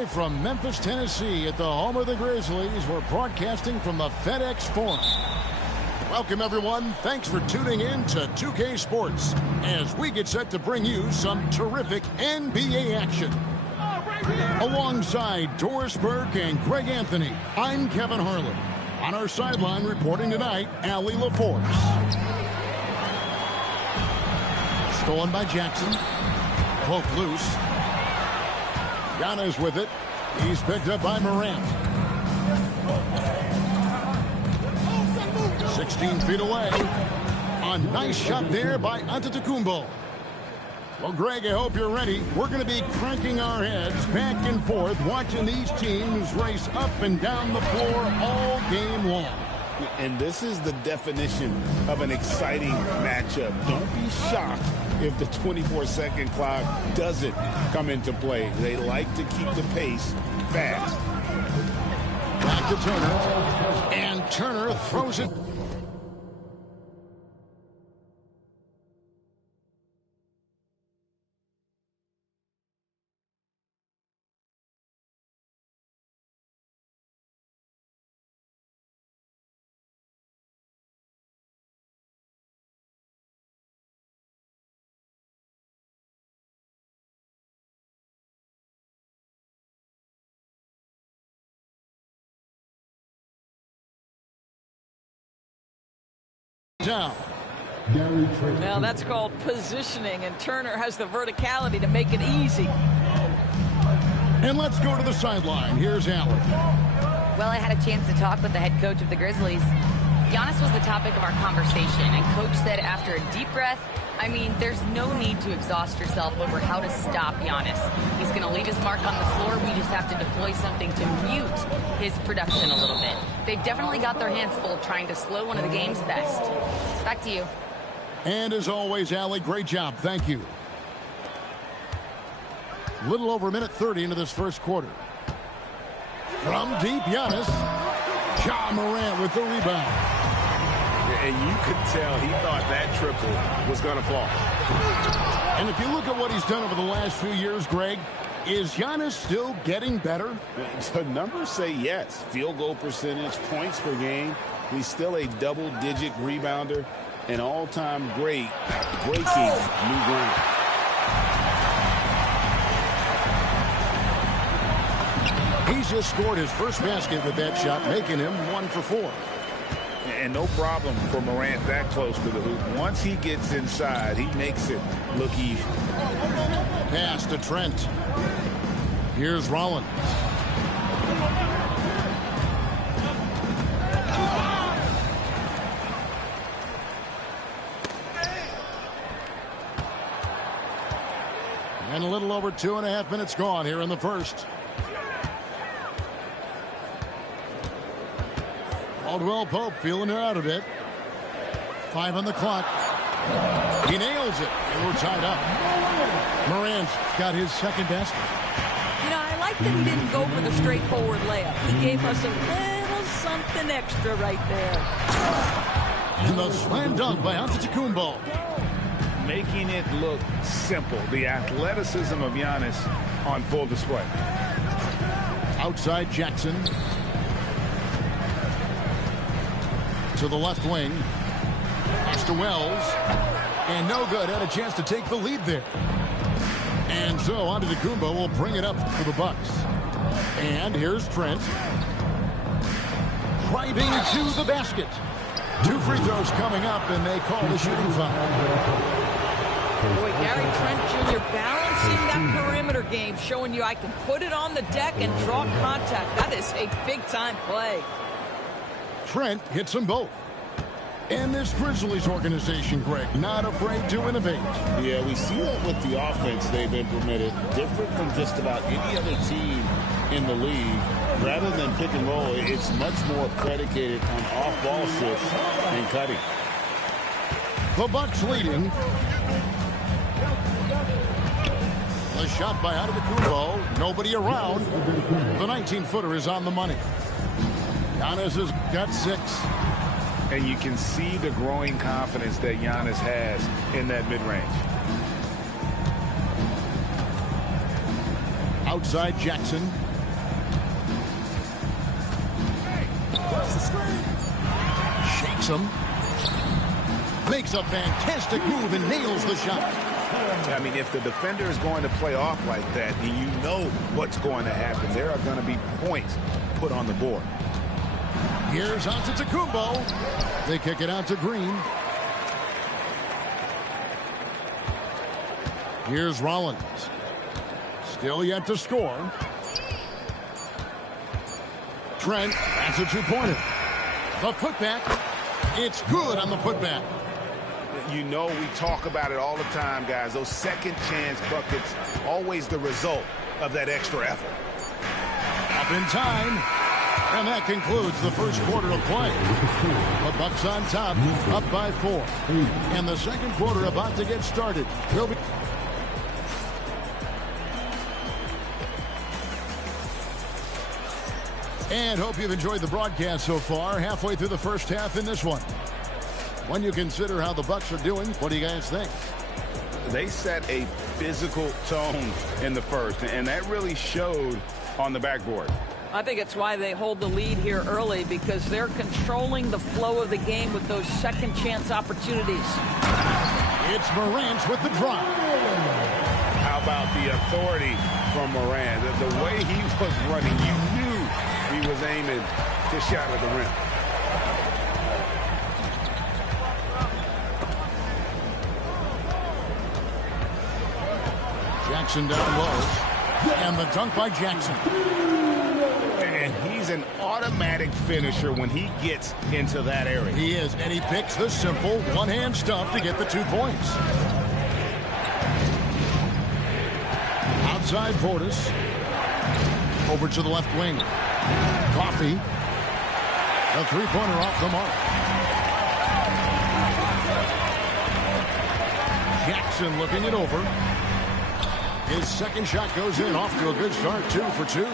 Live from Memphis, Tennessee at the home of the Grizzlies, we're broadcasting from the FedEx Forum. Welcome, everyone. Thanks for tuning in to 2K Sports as we get set to bring you some terrific NBA action. Alongside Doris Burke and Greg Anthony, I'm Kevin Harlan. On our sideline reporting tonight, Allie LaForce. Stolen by Jackson. Poke loose. Giannis with it. He's picked up by Morant. 16 feet away. A nice shot there by Antetokounmpo. Well, Greg, I hope you're ready. We're going to be cranking our heads back and forth, watching these teams race up and down the floor all game long. And this is the definition of an exciting matchup. Don't be shocked if the 24-second clock doesn't come into play. They like to keep the pace fast. Back to Turner. And Turner throws it. Down. Now that's called positioning, and Turner has the verticality to make it easy. And let's go to the sideline. Here's Allen. Well, I had a chance to talk with the head coach of the Grizzlies. Giannis was the topic of our conversation, and coach said after a deep breath, I mean, there's no need to exhaust yourself over how to stop Giannis. He's going to leave his mark on the floor. We just have to deploy something to mute his production a little bit. They've definitely got their hands full trying to slow one of the game's best. Back to you. And as always, Allie, great job. Thank you. Little over a minute 30 into this first quarter. From deep, Giannis. Ja Morant with the rebound. And you could tell he thought that triple was going to fall. And if you look at what he's done over the last few years, Greg, is Giannis still getting better? The numbers say yes. Field goal percentage, points per game. He's still a double-digit rebounder, an all-time great, breaking new ground. He's just scored his first basket with that shot, making him 1 for 4. And no problem for Morant that close to the hoop. Once he gets inside, he makes it look easy. Pass to Trent. Here's Rollins. And a little over 2.5 minutes gone here in the first. Caldwell Pope feeling her out a bit. 5 on the clock. He nails it, and we're tied up. Morant's got his second basket. You know, I like that he didn't go for the straightforward layup. He gave us a little something extra right there. And the slam dunk by Antetokounmpo. Making it look simple. The athleticism of Giannis on full display. Outside Jackson. To the left wing. Pass to Wells. And no good. Had a chance to take the lead there. And so Antetokounmpo will bring it up for the Bucks. And here's Trent. Driving to the basket. 2 free throws coming up, and they call the shooting foul. Boy, Gary Trent Jr. balancing that perimeter game, showing you I can put it on the deck and draw contact. That is a big-time play. Trent hits them both. And this Grizzlies organization, Greg, not afraid to innovate. Yeah, we see that with the offense they've implemented. Different from just about any other team in the league. Rather than pick and roll, it's much more predicated on off-ball shifts and cutting. The Bucks leading. The shot by Antetokounmpo. Nobody around. The 19-footer is on the money. Giannis has got 6. And you can see the growing confidence that Giannis has in that mid-range. Outside Jackson. Shakes him. Makes a fantastic move and nails the shot. I mean, if the defender is going to play off like that, then you know what's going to happen. There are going to be points put on the board. Here's Antetokounmpo. They kick it out to Green. Here's Rollins. Still yet to score. Trent, that's a two-pointer. The putback. It's good on the putback. You know, we talk about it all the time, guys. Those second chance buckets, always the result of that extra effort. Up in time. And that concludes the first quarter of play. The Bucks on top, up by 4. And the second quarter about to get started. Will be... And hope you've enjoyed the broadcast so far. Halfway through the first half in this one. When you consider how the Bucks are doing, what do you guys think? They set a physical tone in the first, and that really showed on the backboard. I think it's why they hold the lead here early, because they're controlling the flow of the game with those second chance opportunities. It's Morant with the drive. How about the authority from Morant? The way he was running, you knew he was aiming to shatter the rim. Jackson down low. And the dunk by Jackson. And he's an automatic finisher when he gets into that area. He is, and he picks the simple one-hand stuff to get the 2 points. Outside Portis. Over to the left wing. Coffee. The three-pointer off the mark. Jackson looking it over. His second shot goes in, off to a good start, 2 for 2.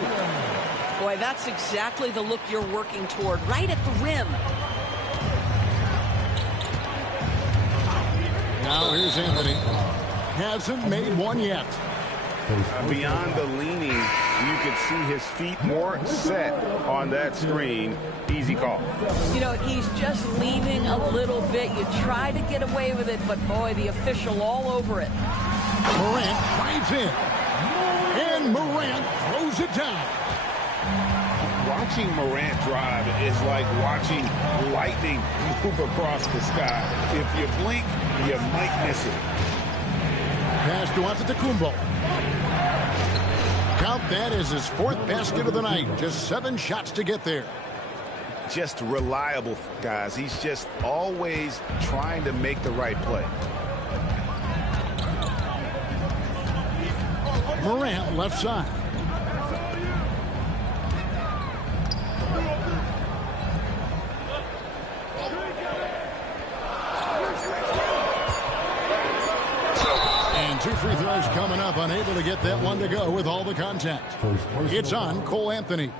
Boy, that's exactly the look you're working toward, right at the rim. Now here's Anthony. Hasn't made one yet. Beyond the leaning, you could see his feet more set on that screen. Easy call. You know, he's just leaning a little bit. You try to get away with it, but boy, the official all over it. Morant drives in. And Morant throws it down. Watching Morant drive is like watching lightning move across the sky. If you blink, you might miss it. Pass to Antetokounmpo. Count that as his 4th basket of the night. Just 7 shots to get there. Just reliable, guys. He's just always trying to make the right play. Morant left side. And 2 free throws coming up. Unable to get that one to go with all the contact. It's on Cole Anthony.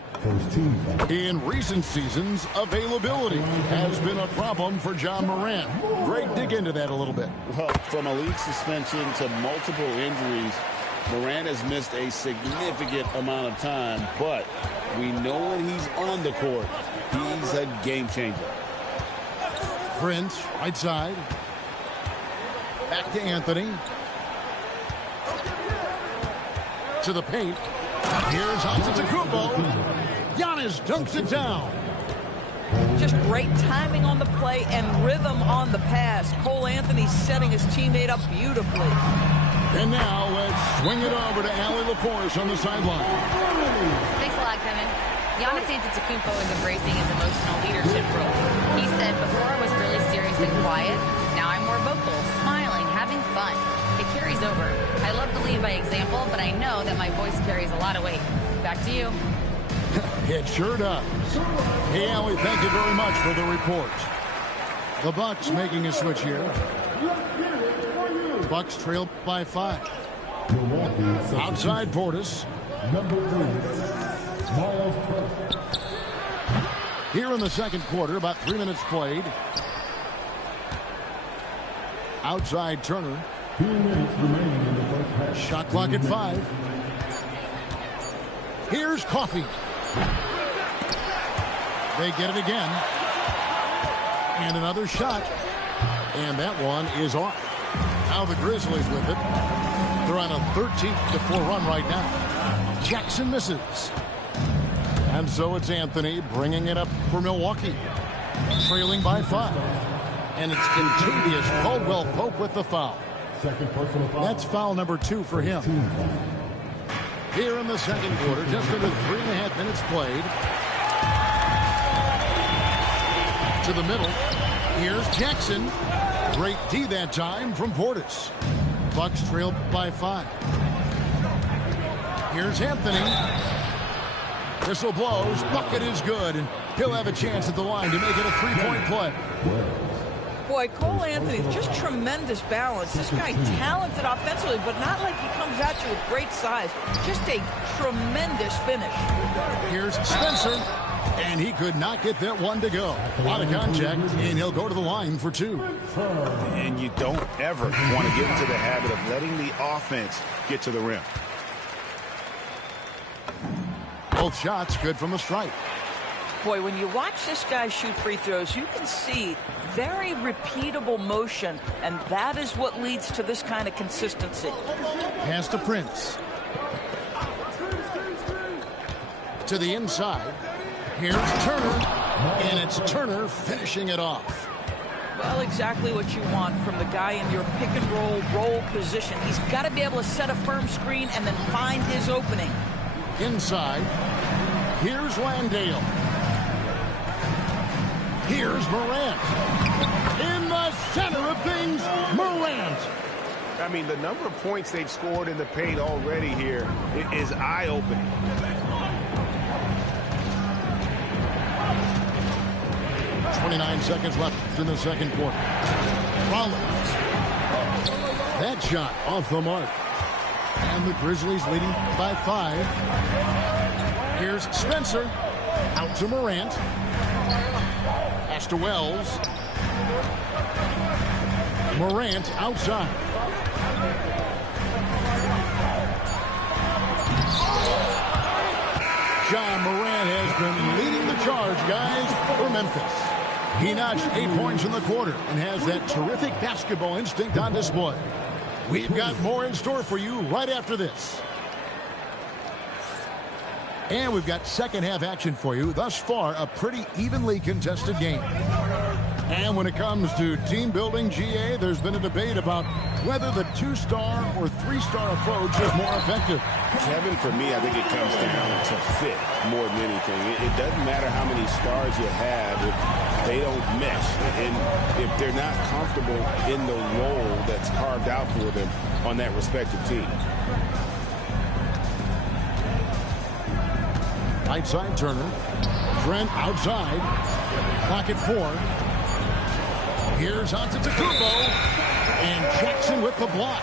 In recent seasons, availability has been a problem for John Morant. Greg, dig into that a little bit. Well, from a league suspension to multiple injuries, Morant has missed a significant amount of time, but we know when he's on the court, he's a game changer. Prince, right side. Back to Anthony. To the paint. Here's Antetokounmpo. Giannis dunks it down. Just great timing on the play and rhythm on the pass. Cole Anthony setting his teammate up beautifully. And now let's swing it over to Allie LaForce on the sideline. Thanks a lot, Kevin. Giannis Antetokounmpo is embracing his emotional leadership role. He said, before I was really serious and quiet, now I'm more vocal, smiling, having fun. It carries over. I love to lead by example, but I know that my voice carries a lot of weight. Back to you. It sure does. Hey, Allie, thank you very much for the report. The Bucks making a switch here. Bucks trail by 5. Outside Portis. Here in the second quarter, about 3 minutes played. Outside Turner. Shot clock at 5. Here's Coffee. They get it again. And another shot. And that one is off. Now the Grizzlies with it. They're on a 13-4 run right now. Jackson misses. And so it's Anthony bringing it up for Milwaukee. Trailing by 5. And it's Contavious Caldwell-Pope with the foul. Second personal foul. That's foul number 2 for him. Here in the second quarter, just under 3.5 minutes played. To the middle. Here's Jackson. Great D that time from Portis. Bucks trailed by 5. Here's Anthony. Whistle blows. Bucket is good. And he'll have a chance at the line to make it a 3-point play. Boy, Cole Anthony, just tremendous balance. This guy talented offensively, but not like he comes at you with great size. Just a tremendous finish. Here's Spencer. And he could not get that one to go. A lot of contact, and he'll go to the line for 2. And you don't ever want to get into the habit of letting the offense get to the rim. Both shots good from the stripe. Boy, when you watch this guy shoot free throws, you can see very repeatable motion, and that is what leads to this kind of consistency. Pass to Prince. To the inside. Here's Turner, and it's Turner finishing it off. Well, exactly what you want from the guy in your pick-and-roll position. He's got to be able to set a firm screen and then find his opening. Inside, here's Landale. Here's Morant. In the center of things, Morant. I mean, the number of points they've scored in the paint already here is eye-opening. 29 seconds left in the second quarter. Rollins. That shot off the mark. And the Grizzlies leading by 5. Here's Spencer. Out to Morant. Pass to Wells. Morant outside. John Morant has been leading the charge, guys, for Memphis. He notched 8 points in the quarter and has that terrific basketball instinct on display. We've got more in store for you right after this. And we've got second half action for you. Thus far, a pretty evenly contested game. And when it comes to team building, GA, there's been a debate about whether the 2-star or 3-star approach is more effective. Kevin, for me, I think it comes down to fit more than anything. It doesn't matter how many stars you have if they don't mesh. And if they're not comfortable in the role that's carved out for them on that respective team. Right side Turner. Trent outside. Clock at 4. Here's Antetokounmpo. And Jackson with the block.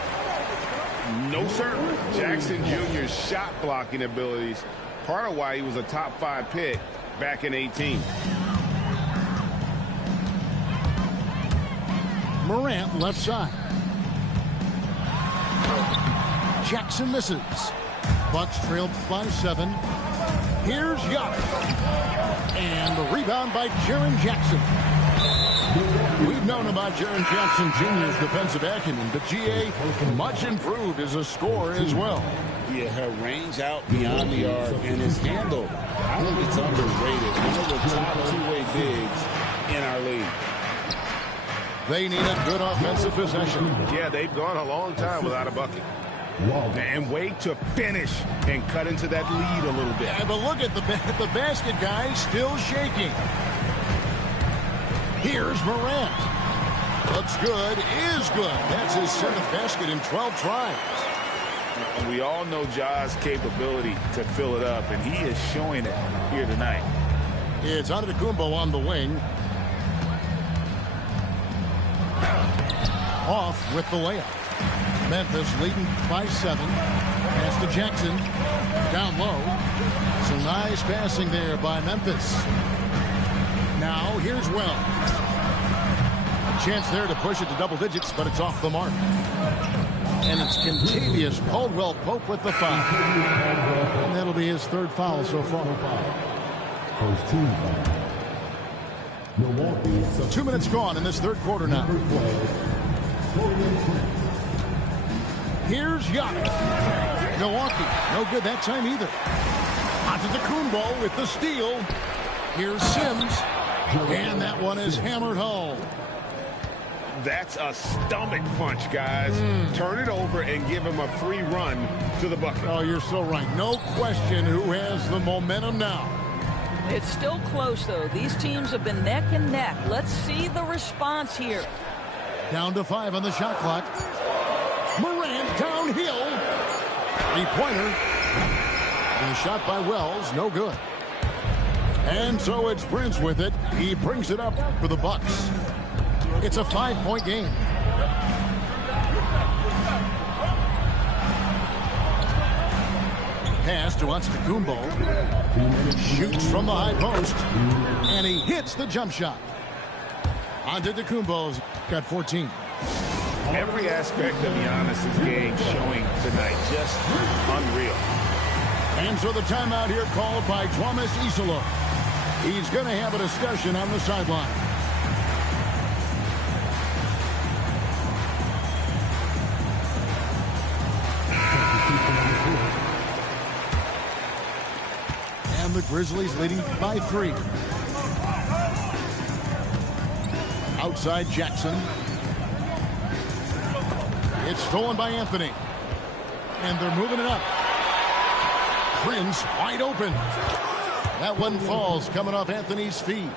No, sir. Jackson Jr.'s shot blocking abilities, part of why he was a top 5 pick back in 18. Morant left side. Jackson misses. Bucks trailed by 7. Here's Giannis. And the rebound by Jaren Jackson. We've known about Jaren Jackson Jr.'s defensive acumen, but GA much improved as a scorer as well. Yeah, her range out beyond the arc and his handle, I think it's underrated. One of the top 2-way bigs in our league. They need a good offensive possession. Yeah, they've gone a long time without a bucket. And wait to finish and cut into that lead a little bit. Yeah, but look at the basket, guys, still shaking. Here's Morant. Looks good, is good. That's his 7th basket in 12 tries. And we all know Ja's capability to fill it up, and he is showing it here tonight. It's Antetokounmpo on the wing. Off with the layup. Memphis leading by 7. Pass to Jackson. Down low. Some nice passing there by Memphis. Now here's Wells. A chance there to push it to double digits, but it's off the mark. And it's Contavious Caldwell-Pope with the foul. And that'll be his 3rd foul so far. First team foul. 2 minutes gone in this third quarter now. Here's Giannis. Milwaukee, no good that time either. Antetokounmpo with the steal. Here's Sims. And that one is hammered home. That's a stomach punch, guys. Turn it over and give him a free run to the bucket. Oh, you're so right. No question who has the momentum now. It's still close, though. These teams have been neck and neck. Let's see the response here. Down to 5 on the shot clock. Morant downhill. Three-pointer. The shot by Wells, no good. And so it's Prince with it. He brings it up for the Bucks. It's a 5-point game. Pass to Antetokounmpo. Shoots from the high post. And he hits the jump shot. Antetokounmpo's got 14. Every aspect of Giannis's game showing tonight. Just unreal. And so the timeout here called by Thomas Isola. He's going to have a discussion on the sideline. And the Grizzlies leading by 3. Outside Jackson. It's stolen by Anthony. And they're moving it up. Prince wide open. That one falls coming off Anthony's feet.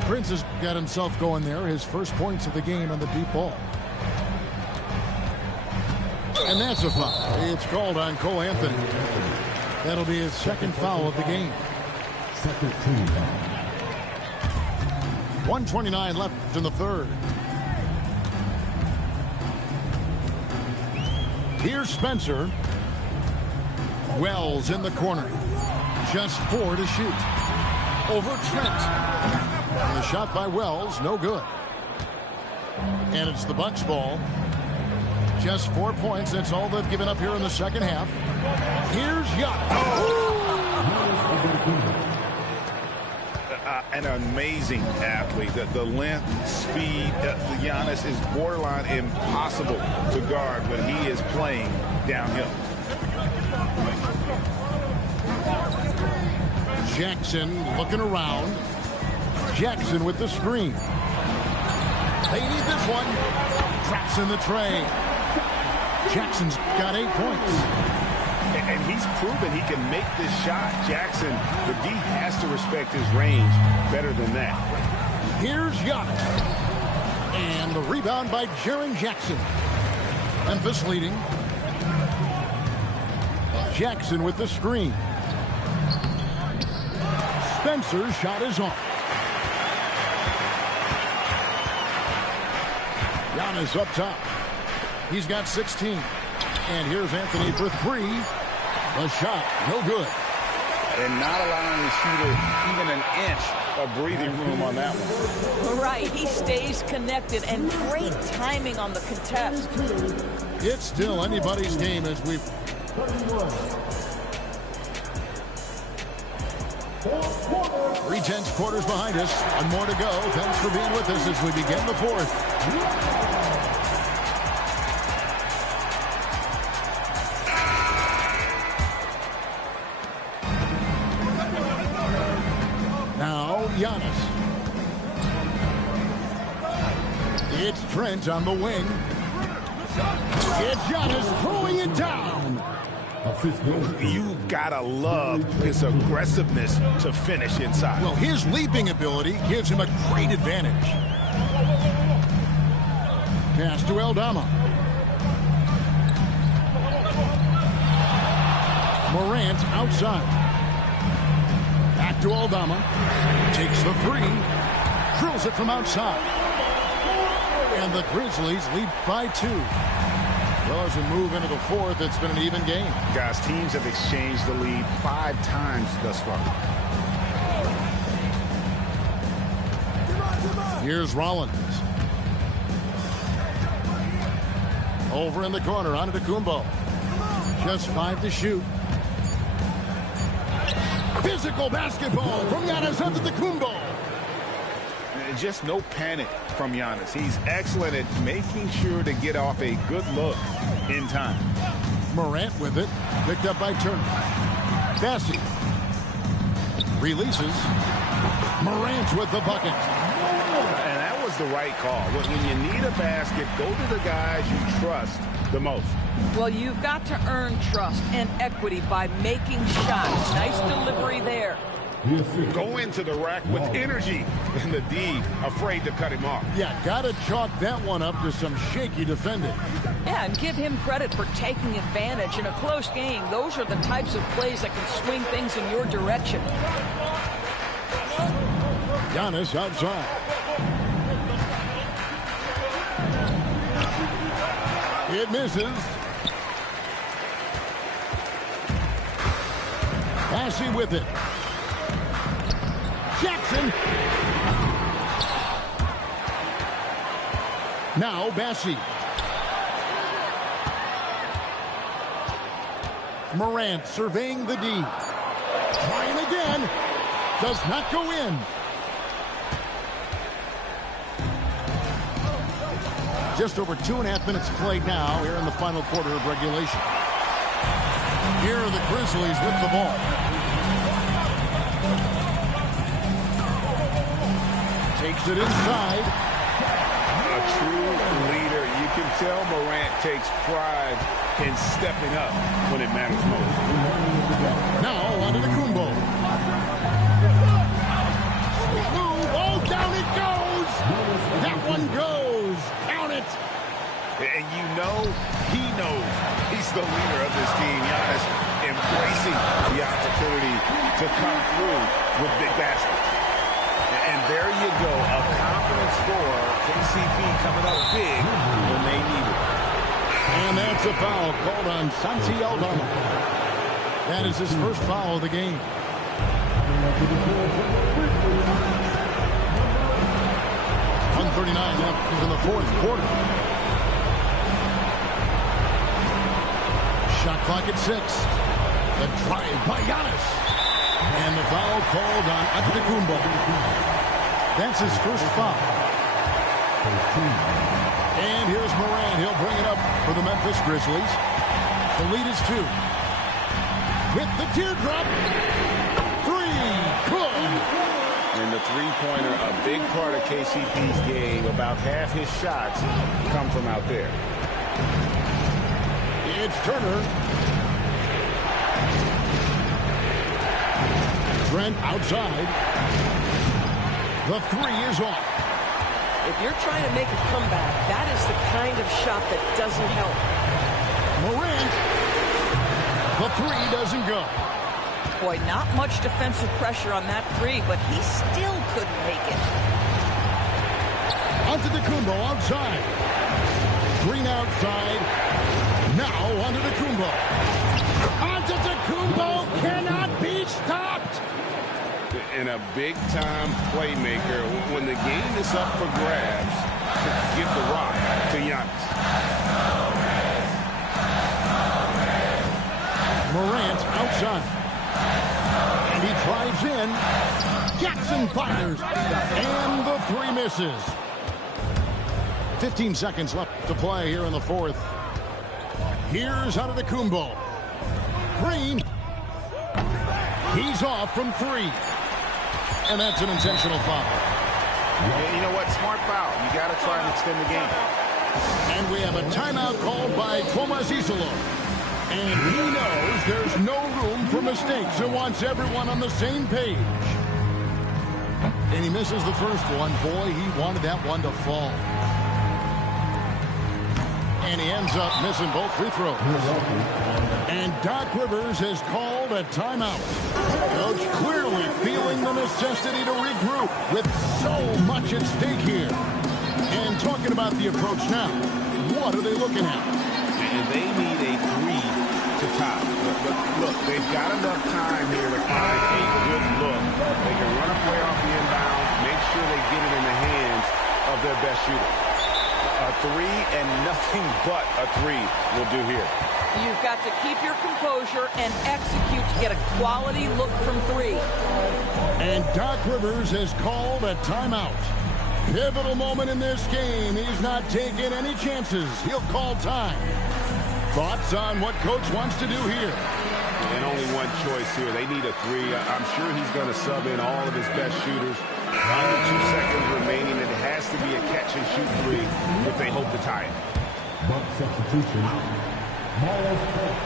Prince has got himself going there. His first points of the game on the deep ball. And that's a foul. It's called on Cole Anthony. That'll be his second foul of the game. 1:29 left in the third. Here's Spencer. Wells in the corner. Just 4 to shoot. Over Trent. And the shot by Wells, no good. And it's the Bucks ball. Just 4 points. That's all they've given up here in the second half. Here's Giannis. An amazing athlete. The length, speed, Giannis is borderline impossible to guard when he is playing downhill. Jackson looking around. Jackson with the screen. They need this one. Traps in the tray. Jackson's got 8 points. And he's proven he can make this shot. Jackson, the D has to respect his range better than that. Here's Giannis. And the rebound by Jaren Jackson. Memphis leading. Jackson with the screen. Spencer's shot is on. Giannis up top. He's got 16. And here's Anthony for 3. The shot, no good. And not allowing the shooter even an inch of breathing room on that one. Right, he stays connected, and great timing on the contest. It's still anybody's game as we've... 3/10 quarters behind us. One more to go. Thanks for being with us as we begin the fourth. Now Giannis. It's Trent on the wing. It's Giannis throwing it down. You've got to love his aggressiveness to finish inside. Well, his leaping ability gives him a great advantage. Pass to Aldama. Morant outside. Back to Aldama. Takes the 3. Drills it from outside. And the Grizzlies lead by 2. Well, as we move into the fourth, it's been an even game. Guys, teams have exchanged the lead 5 times thus far. Here's Rollins. Over in the corner, Antetokounmpo. Just 5 to shoot. Physical basketball from Giannis Antetokounmpo. just no panic from Giannis. He's excellent at making sure to get off a good look in time. Morant with it. Picked up by Turner. Bessie releases. Morant with the bucket. And that was the right call. When you need a basket, go to the guys you trust the most. Well, you've got to earn trust and equity by making shots. Nice delivery there. Go into the rack with energy, and the D afraid to cut him off. Yeah, got to chalk that one up to some shaky defending. Yeah, and give him credit for taking advantage in a close game. Those are the types of plays that can swing things in your direction. Giannis outside. It misses. Passy with it. Jackson. Now Bessie. Morant surveying the D. Trying again. Does not go in. Just over 2.5 minutes played now here in the final quarter of regulation. Here are the Grizzlies with the ball. Takes it inside. A true leader. You can tell Morant takes pride in stepping up when it matters most. Now onto the Kumbo. Move. Oh, down it goes. That one goes. Count it. And you know he knows he's the leader of this team. Giannis embracing the opportunity to come through with big baskets. And there you go, a confident scorer. KCP coming up big when they need it. And that's a foul called on Santi Aldama. That is his first foul of the game. 139 left in the fourth quarter. Shot clock at 6. The drive by Giannis. And the foul called on Antetokounmpo. That's his first foul. And here's Morant. He'll bring it up for the Memphis Grizzlies. The lead is 2. With the teardrop. 3. Good. And the three-pointer, a big part of KCP's game. About half his shots come from out there. It's Turner. Trent outside. The 3 is off. If you're trying to make a comeback, that is the kind of shot that doesn't help. Morant. The 3 doesn't go. Boy, not much defensive pressure on that 3, but he still couldn't make it. Antetokounmpo outside. Green outside. Now Antetokounmpo. Antetokounmpo cannot be stopped. And a big-time playmaker. When the game is up for grabs, give the rock to Giannis. Morant outside. And he drives in. Jackson fires. And the 3 misses. 15 seconds left to play here in the fourth. Here's Antetokounmpo. Green. He's off from 3. And that's an intentional foul. And you know what? Smart foul. You got to try and extend the game. And we have a timeout called by Thomas Isolo. And he knows there's no room for mistakes and wants everyone on the same page. And he misses the first one. Boy, he wanted that one to fall. And he ends up missing both free throws. And Doc Rivers has called a timeout. Coach clearly feeling the necessity to regroup with so much at stake here. And talking about the approach now, what are they looking at? And they need a 3 to tie. But look, they've got enough time here to find a good look. They can run a play off the inbound, make sure they get it in the hands of their best shooter. A 3 and nothing but a 3 will do here. You've got to keep your composure and execute to get a quality look from 3. And Doc Rivers has called a timeout. Pivotal moment in this game. He's not taking any chances. He'll call time. Thoughts on what Coach wants to do here? And only one choice here. They need a three. I'm sure he's going to sub in all of his best shooters. Under 2 seconds remaining. It has to be a catch-and-shoot three if they hope to tie it. Buck substitution. Miles Park.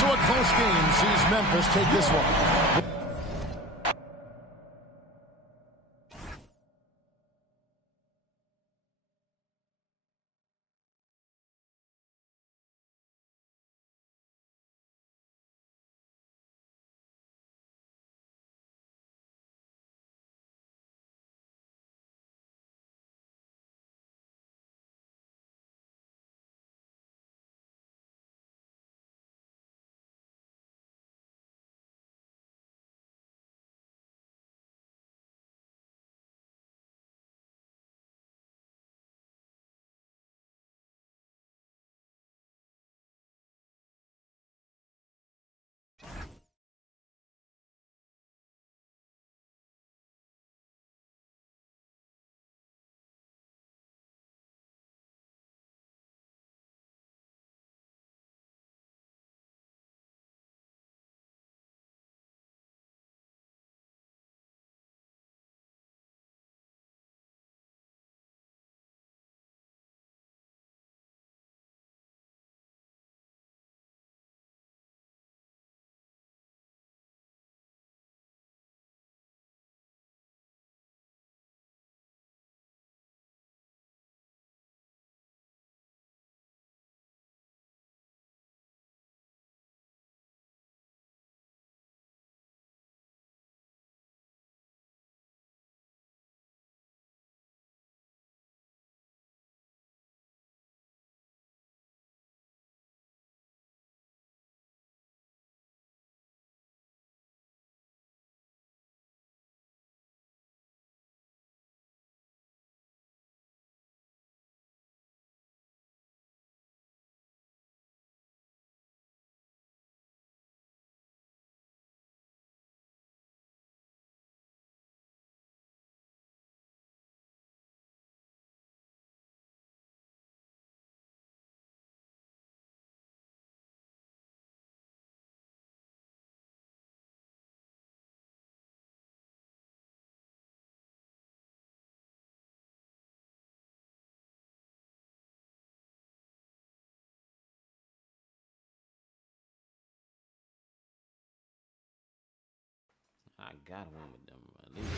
So a close game sees Memphis take this one. I got one with them at least.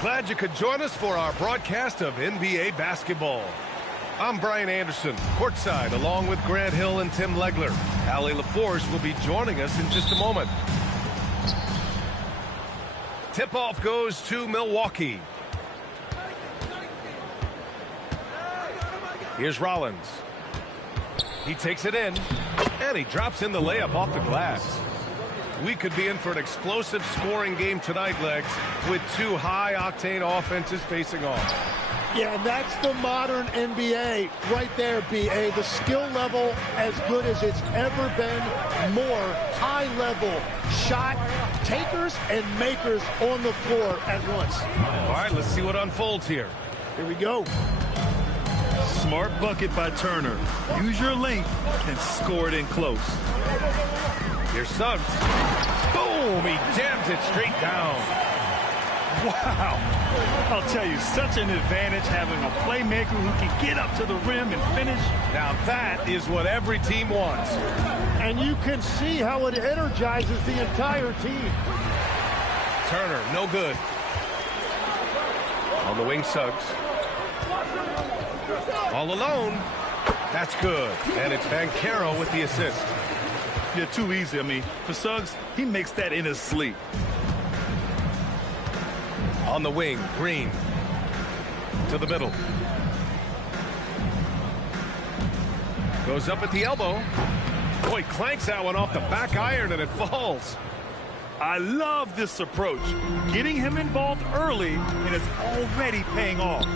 Glad you could join us for our broadcast of NBA basketball. I'm Brian Anderson, courtside, along with Grant Hill and Tim Legler. Allie LaForge will be joining us in just a moment. Tip-off goes to Milwaukee. Here's Rollins. He takes it in, and he drops in the layup off the glass. We could be in for an explosive scoring game tonight, Legs, with two high-octane offenses facing off. Yeah, and that's the modern NBA right there, B.A. The skill level as good as it's ever been. More high-level shot takers and makers on the floor at once. All right, let's see what unfolds here. Here we go. Smart bucket by Turner. Use your length and score it in close. Here's Suggs. Boom! He jams it straight down. Wow. I'll tell you, such an advantage having a playmaker who can get up to the rim and finish. Now that is what every team wants. And you can see how it energizes the entire team. Turner, no good. On the wing, Suggs. All alone. That's good. And it's Banchero with the assist. Yeah, too easy. I mean, for Suggs, he makes that in his sleep. On the wing, Green. To the middle. Goes up at the elbow. Boy, clanks that one off the back iron and it falls. I love this approach. Getting him involved early, and it's already paying off.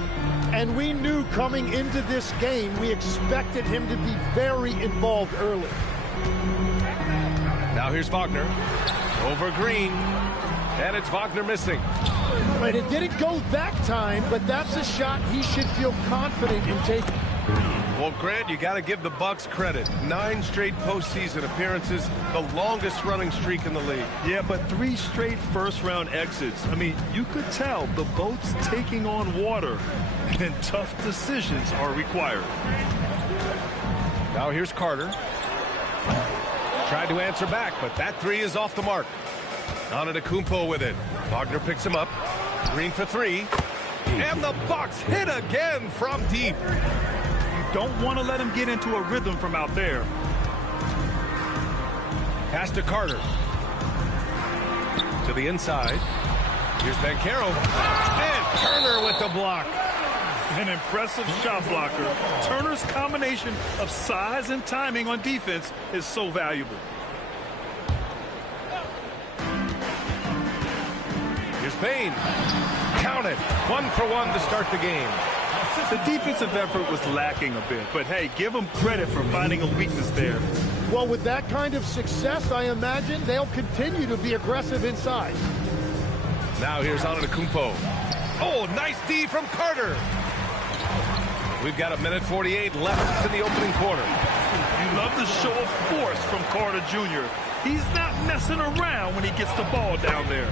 And we knew coming into this game, we expected him to be very involved early. Now here's Wagner. Over Green. And it's Wagner missing. And it didn't go that time, but that's a shot he should feel confident in taking. Well, Grant, you got to give the Bucks credit. 9 straight postseason appearances, the longest running streak in the league. Yeah, but 3 straight first-round exits. I mean, you could tell the boat's taking on water, and tough decisions are required. Now here's Carter. Tried to answer back, but that 3 is off the mark. Antetokounmpo with it. Wagner picks him up. Green for 3. And the Bucks hit again from deep. Don't want to let him get into a rhythm from out there. Pass to Carter. To the inside. Here's Banchero. And Turner with the block. An impressive shot blocker. Turner's combination of size and timing on defense is so valuable. Here's Payne. Count it. 1 for 1 to start the game. The defensive effort was lacking a bit, but hey, give them credit for finding a weakness there. Well, with that kind of success, I imagine they'll continue to be aggressive inside. Now here's Antetokounmpo. Oh, nice D from Carter. We've got 1:48 left in the opening quarter. You love the show of force from Carter Jr. He's not messing around when he gets the ball down there.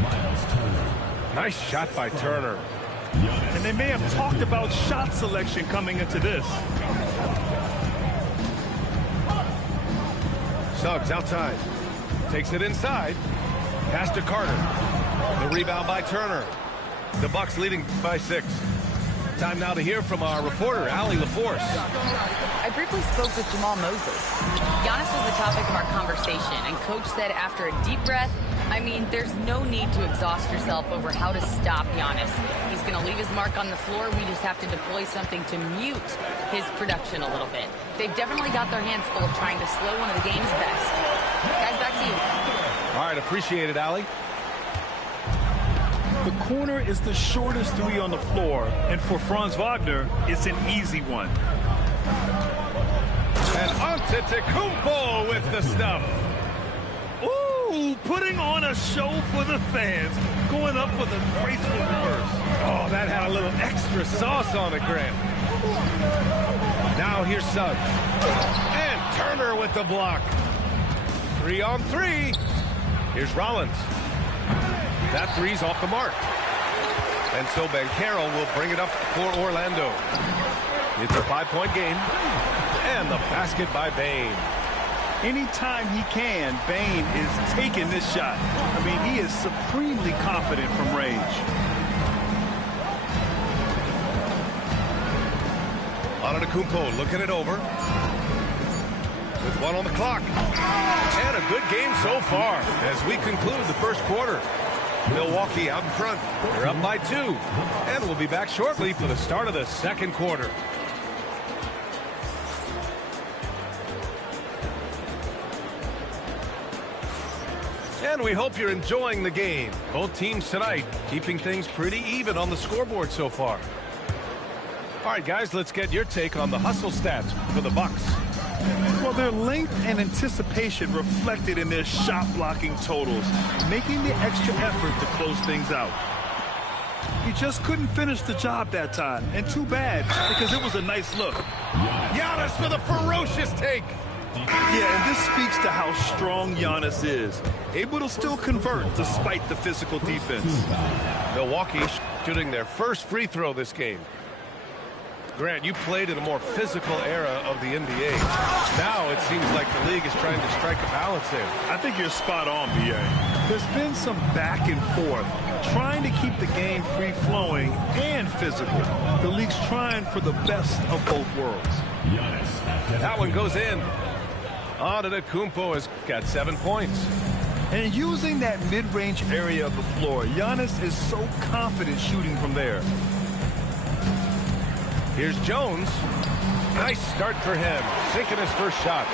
Nice shot by Turner. And they may have talked about shot selection coming into this. Suggs outside. Takes it inside. Pass to Carter. The rebound by Turner. The Bucks leading by 6. Time now to hear from our reporter, Allie LaForce. I briefly spoke with Jamal Moses. Giannis was the topic of our conversation, and Coach said after a deep breath, I mean, there's no need to exhaust yourself over how to stop Giannis. He's going to leave his mark on the floor. We just have to deploy something to mute his production a little bit. They've definitely got their hands full of trying to slow one of the game's best. Guys, back to you. All right, appreciate it, Allie. The corner is the shortest 3 on the floor, and for Franz Wagner, it's an easy one. And Antetokounmpo with the stuff. Ooh, putting on a show for the fans, going up with a graceful reverse. Oh, that had a little extra sauce on it, Grant. Now here's Suggs. And Turner with the block. 3 on 3. Here's Rollins. That 3's off the mark. And so Banchero will bring it up for Orlando. It's a 5-point game. And the basket by Bane. Anytime he can, Bane is taking this shot. I mean, he is supremely confident from range. Antetokounmpo looking it over. With 1 on the clock. And a good game so far as we conclude the first quarter. Milwaukee out in front. They're up by 2. And we'll be back shortly for the start of the second quarter. And we hope you're enjoying the game. Both teams tonight keeping things pretty even on the scoreboard so far. All right, guys, let's get your take on the hustle stats for the Bucks. Well, their length and anticipation reflected in their shot blocking totals, making the extra effort to close things out. He just couldn't finish the job that time, and too bad, because it was a nice look. Giannis with a ferocious take. Yeah, and this speaks to how strong Giannis is, able to still convert despite the physical defense. Milwaukee shooting their first free throw this game. Grant, you played in a more physical era of the NBA. Now it seems like the league is trying to strike a balance there. I think you're spot on, B.A. There's been some back and forth, trying to keep the game free-flowing and physical. The league's trying for the best of both worlds. That one goes in. Antetokounmpo has got 7 points. And using that mid-range area of the floor, Giannis is so confident shooting from there. Here's Jones. Nice start for him, sinking his first shot.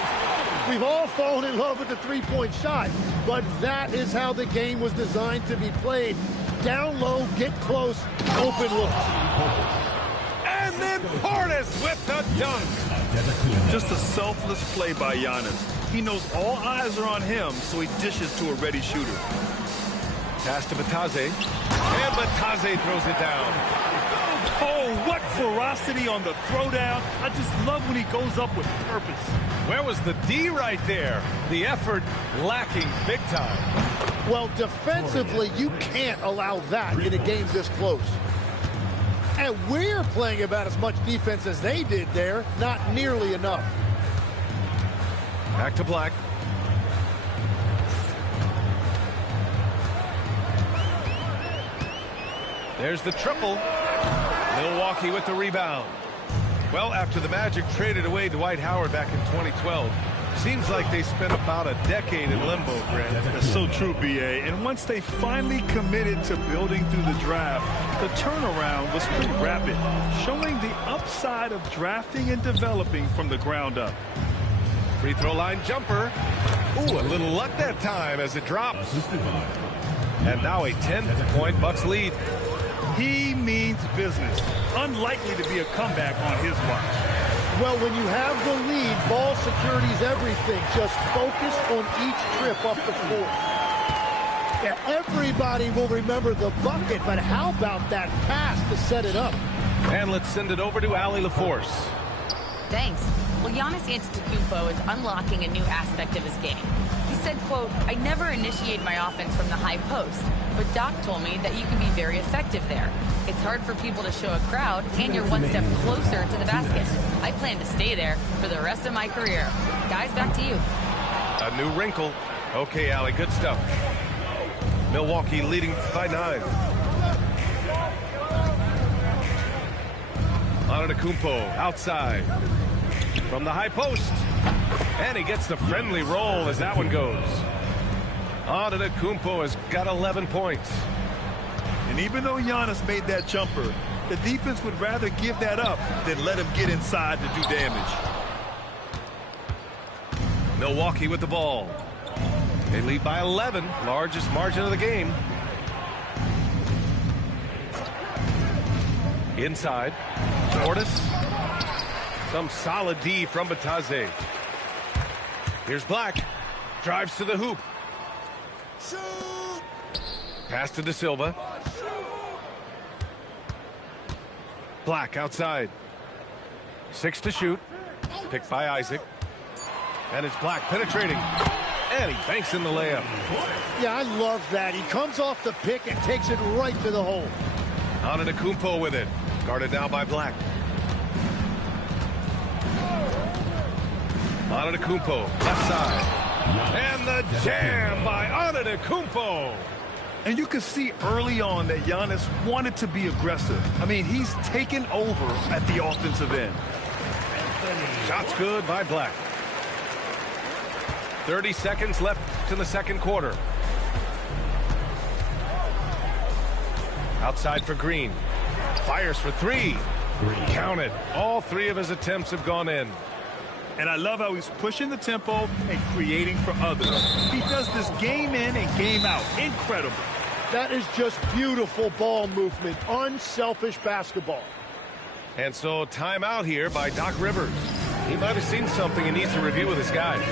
We've all fallen in love with the three-point shot, but that is how the game was designed to be played. Down low, get close, open look. And then Portis with the dunk. Just a selfless play by Giannis. He knows all eyes are on him, so he dishes to a ready shooter. Pass to Batase. And Batase throws it down. Oh, what ferocity on the throwdown. I just love when he goes up with purpose. Where was the D right there? The effort lacking big time. Well, defensively, you can't allow that in a game this close. And we're playing about as much defense as they did there. Not nearly enough. Back to Black. There's the triple. Milwaukee with the rebound. Well, after the Magic traded away Dwight Howard back in 2012, seems like they spent about a decade in limbo, Grant. That's so true, B.A. And once they finally committed to building through the draft, the turnaround was pretty rapid, showing the upside of drafting and developing from the ground up. Free throw line jumper. Ooh, a little luck that time as it drops. And now a 10-point Bucks lead. He means business. Unlikely to be a comeback on his watch. Well, when you have the lead, ball security is everything. Just focus on each trip up the floor. Yeah, everybody will remember the bucket, but how about that pass to set it up? And let's send it over to Allie LaForce. Thanks. Well, Giannis Antetokounmpo is unlocking a new aspect of his game. He said, quote, "I never initiate my offense from the high post, but Doc told me that you can be very effective there. It's hard for people to show a crowd, and you're one step closer to the basket. I plan to stay there for the rest of my career." Guys, back to you. A new wrinkle. Okay, Allie, good stuff. Milwaukee leading by 9. Antetokounmpo outside from the high post. And he gets the friendly roll as that one goes. Antetokounmpo has got 11 points. And even though Giannis made that jumper, the defense would rather give that up than let him get inside to do damage. Milwaukee with the ball. They lead by 11, largest margin of the game. Inside, Portis. Some solid D from Batase. Here's Black. Drives to the hoop. Pass to De Silva. Black outside. 6 to shoot. Picked by Isaac. And it's Black penetrating. And he banks in the layup. Yeah, I love that. He comes off the pick and takes it right to the hole. Antetokounmpo with it. Guarded now by Black. Antetokounmpo, left side. And the jam by Antetokounmpo. And you can see early on that Giannis wanted to be aggressive. I mean, he's taken over at the offensive end. Shots good by Black. 30 seconds left in the second quarter. Outside for Green. Fires for 3. Count it. All 3 of his attempts have gone in. And I love how he's pushing the tempo and creating for others. He does this game in and game out. Incredible. That is just beautiful ball movement. Unselfish basketball. And so timeout here by Doc Rivers. He might have seen something he needs to review with his guys.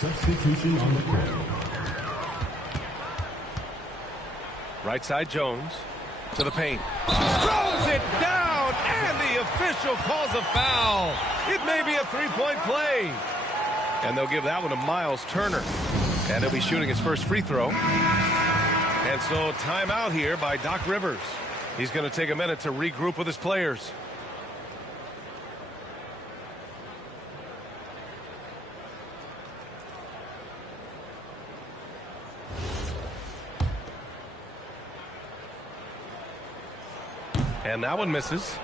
Substitution on the court. Right side Jones to the paint. Throws it down, and the official calls a foul. It may be a three-point play. And they'll give that one to Miles Turner. And he'll be shooting his first free throw. And so timeout here by Doc Rivers. He's going to take a minute to regroup with his players. And that one misses.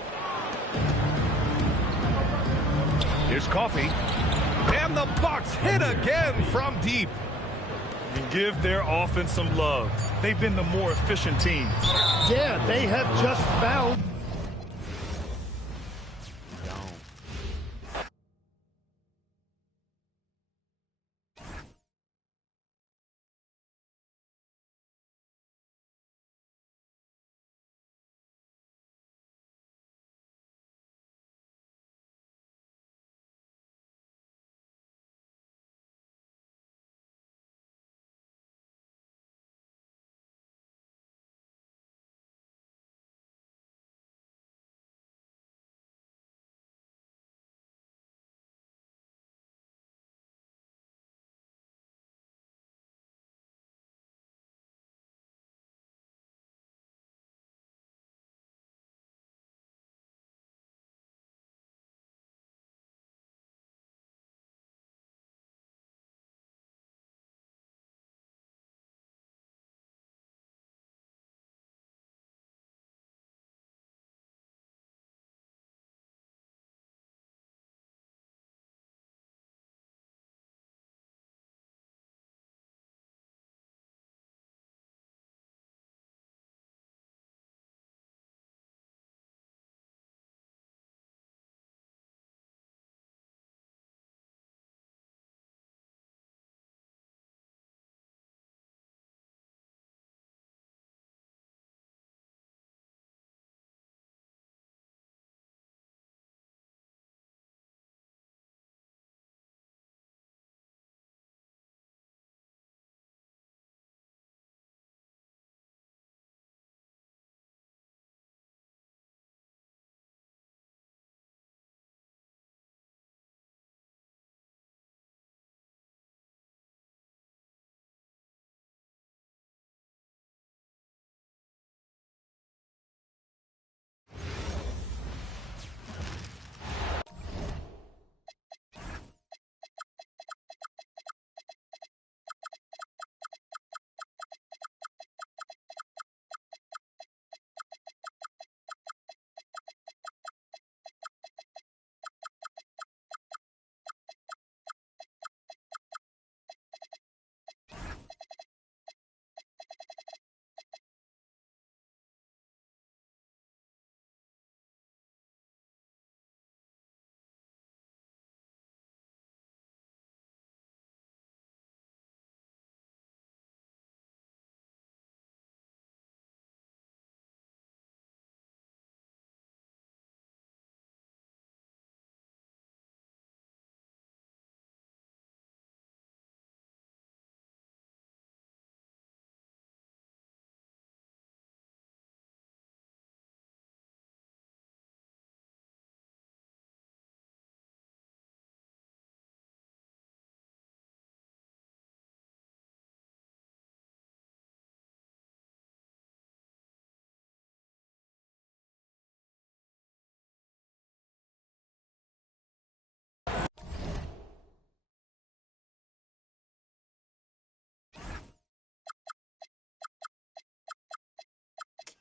Here's Coffee. And the Bucks hit again from deep. And give their offense some love. They've been the more efficient team. Yeah, they have just found.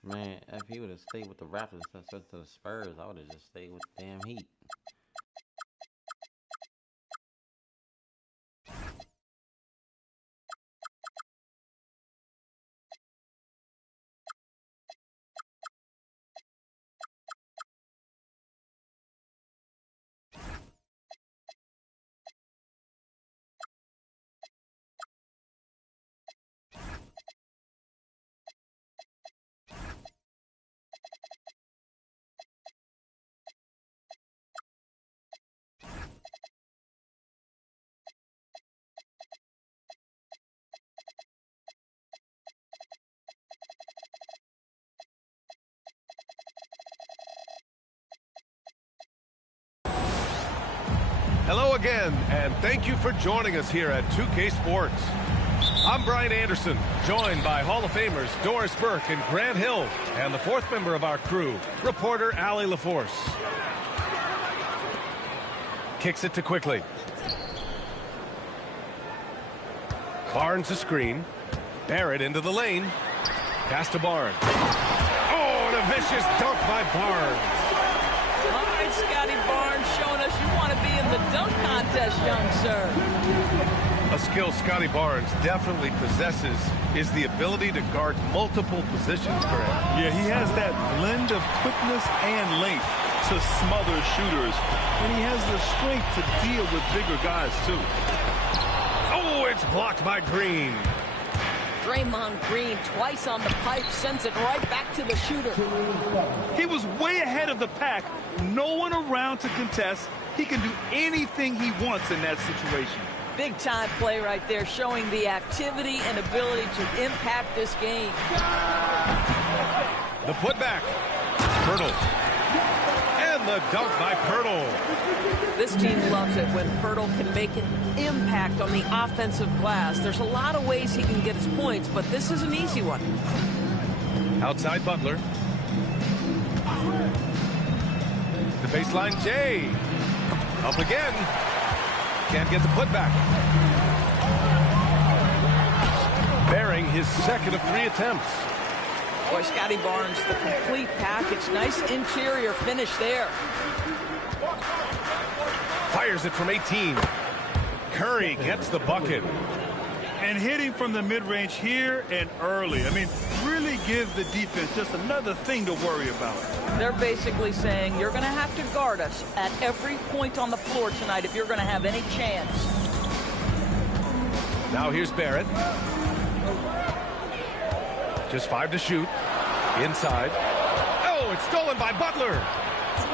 Man, if he would have stayed with the Raptors instead of the Spurs, I would have just stayed with the damn Heat. Hello again, and thank you for joining us here at 2K Sports. I'm Brian Anderson, joined by Hall of Famers Doris Burke and Grant Hill, and the fourth member of our crew, reporter Allie LaForce. Kicks it to Quickly. Barnes a screen. Barrett into the lane. Pass to Barnes. Oh, and a vicious dunk by Barnes. All right, Scotty Barnes showing us you want to be in the dunk contest, young sir. A skill Scotty Barnes definitely possesses is the ability to guard multiple positions, Greg. Yeah, he has that blend of quickness and length to smother shooters. And he has the strength to deal with bigger guys, too. Oh, it's blocked by Green. Draymond Green twice on the pipe, sends it right back to the shooter. He was way ahead of the pack. No one around to contest. He can do anything he wants in that situation. Big time play right there, showing the activity and ability to impact this game. The putback. Pirtle. And the dunk by Pirtle. This team loves it when Pirtle can make an impact on the offensive glass. There's a lot of ways he can get his points, but this is an easy one. Outside Butler. The baseline Jay. Up again. Can't get the putback. Bearing his second of 3 attempts. Boy, Scotty Barnes, the complete package. Nice interior finish there. Fires it from 18. Curry gets the bucket. And hitting from the mid-range here and early. I mean, really gives the defense just another thing to worry about. They're basically saying you're going to have to guard us at every point on the floor tonight if you're going to have any chance. Now here's Barrett. Just 5 to shoot. Inside. Oh, it's stolen by Butler.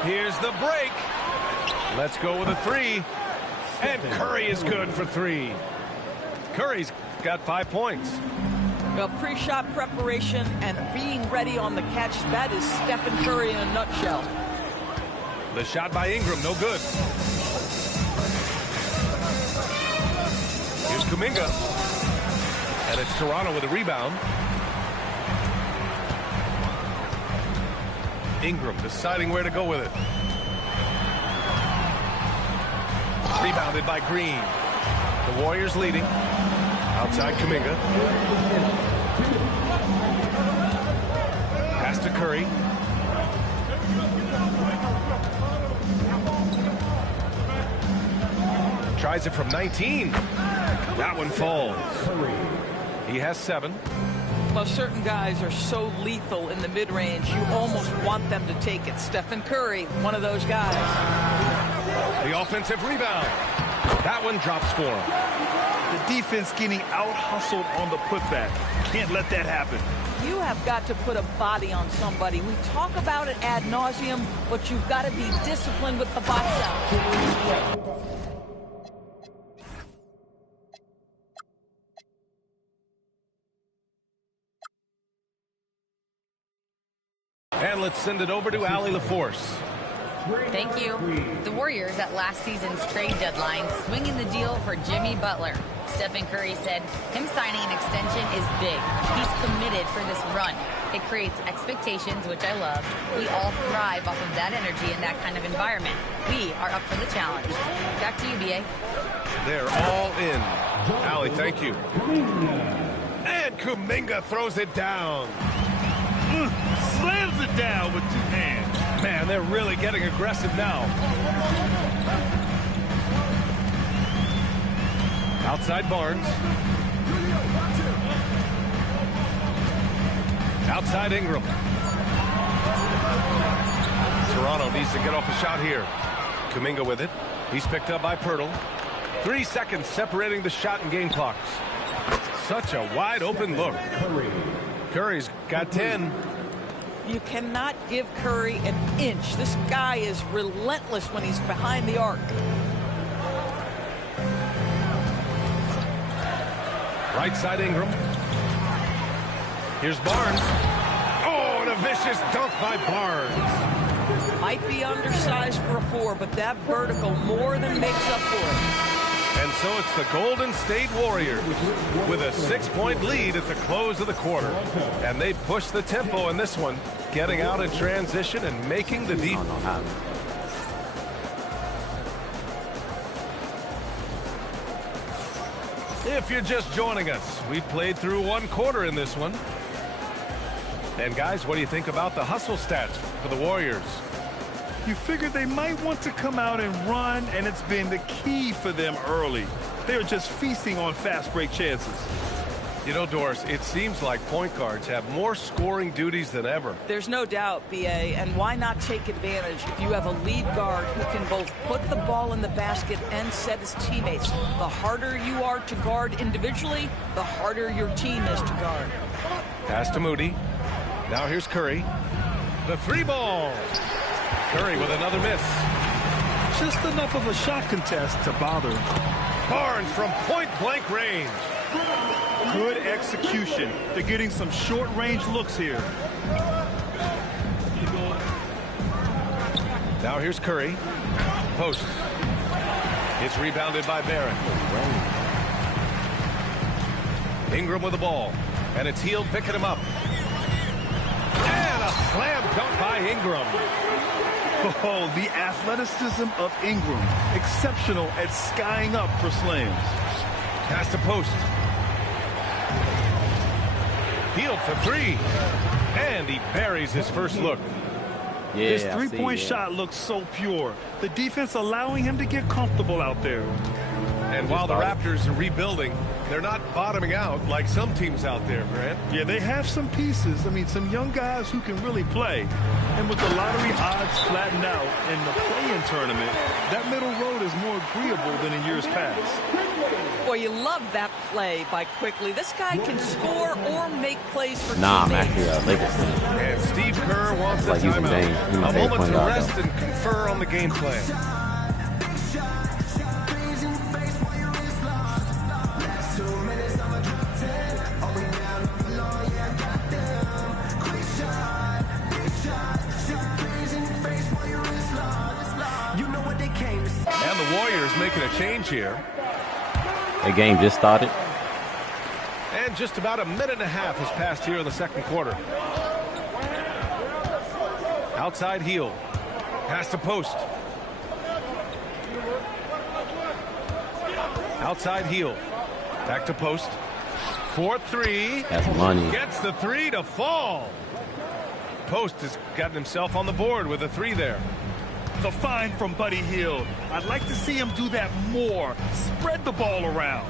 Here's the break. Let's go with a 3. And Curry is good for 3. Curry's got 5 points. Well, pre-shot preparation and being ready on the catch, that is Stephen Curry in a nutshell. The shot by Ingram, no good. Here's Kuminga. And it's Toronto with a rebound. Ingram deciding where to go with it. Rebounded by Green. The Warriors leading. Outside Kuminga. Pass to Curry. Tries it from 19. That one falls. He has 7. Well, certain guys are so lethal in the mid-range, you almost want them to take it. Stephen Curry, one of those guys. The offensive rebound. That one drops for him. The defense getting out-hustled on the putback. Can't let that happen. You have got to put a body on somebody. We talk about it ad nauseum, but you've got to be disciplined with the box out. And let's send it over to Allie LaForce. Thank you. The Warriors at last season's trade deadline swinging the deal for Jimmy Butler. Stephen Curry said him signing an extension is big. He's committed for this run. It creates expectations, which I love. We all thrive off of that energy in that kind of environment. We are up for the challenge. Back to you, B.A. They're all in. Allie, thank you. And Kuminga throws it down. Slams it down with 2 hands. Man, they're really getting aggressive now. Outside Barnes. Outside Ingram. Toronto needs to get off a shot here. Kuminga with it. He's picked up by Pirtle. 3 seconds separating the shot and game clocks. Such a wide open look. Curry's got 10. You cannot give Curry an inch. This guy is relentless when he's behind the arc. Right side Ingram. Here's Barnes. Oh, and a vicious dunk by Barnes. Might be undersized for a 4, but that vertical more than makes up for it. And so it's the Golden State Warriors with a 6-point lead at the close of the quarter. And they push the tempo in this one, getting out in transition and making the defense. If you're just joining us, we played through 1 quarter in this one. And guys, what do you think about the hustle stats for the Warriors? You figured they might want to come out and run, and it's been the key for them early. They're just feasting on fast break chances. You know, Doris, it seems like point guards have more scoring duties than ever. There's no doubt, B.A., and why not take advantage if you have a lead guard who can both put the ball in the basket and set his teammates. The harder you are to guard individually, the harder your team is to guard. Pass to Moody. Now here's Curry. The three ball. Curry with another miss. Just enough of a shot contest to bother him. Barnes from point-blank range. Good execution. They're getting some short-range looks here. Now here's Curry. Post. It's rebounded by Barrett. Ingram with the ball. And it's Hield picking him up. And a slam dunk by Ingram. Oh, the athleticism of Ingram. Exceptional at skying up for slams. Pass to post. Hield for three. And he buries his first look. Yeah, his three-point shot looks so pure. The defense allowing him to get comfortable out there. And while the Raptors are rebuilding, they're not bottoming out like some teams out there, Grant. Yeah, they have some pieces. I mean, some young guys who can really play. And with the lottery odds flattened out in the play-in tournament, that middle road is more agreeable than in years past. Boy, you love that play by Quickly. This guy can score or make plays for Nah, I'm teammates. actually a Lakers fan. And Steve Kerr wants a Like using timeout. James. A moment to rest and confer on the game plan. And the Warriors making a change here. The game just started. And just about a minute and a half has passed here in the second quarter. Outside Hield. Pass to post. Outside Hield. Back to post. 4-3. That's money. Gets the three to fall. Post has gotten himself on the board with a three there. The find from Buddy Hield. I'd like to see him do that more. Spread the ball around.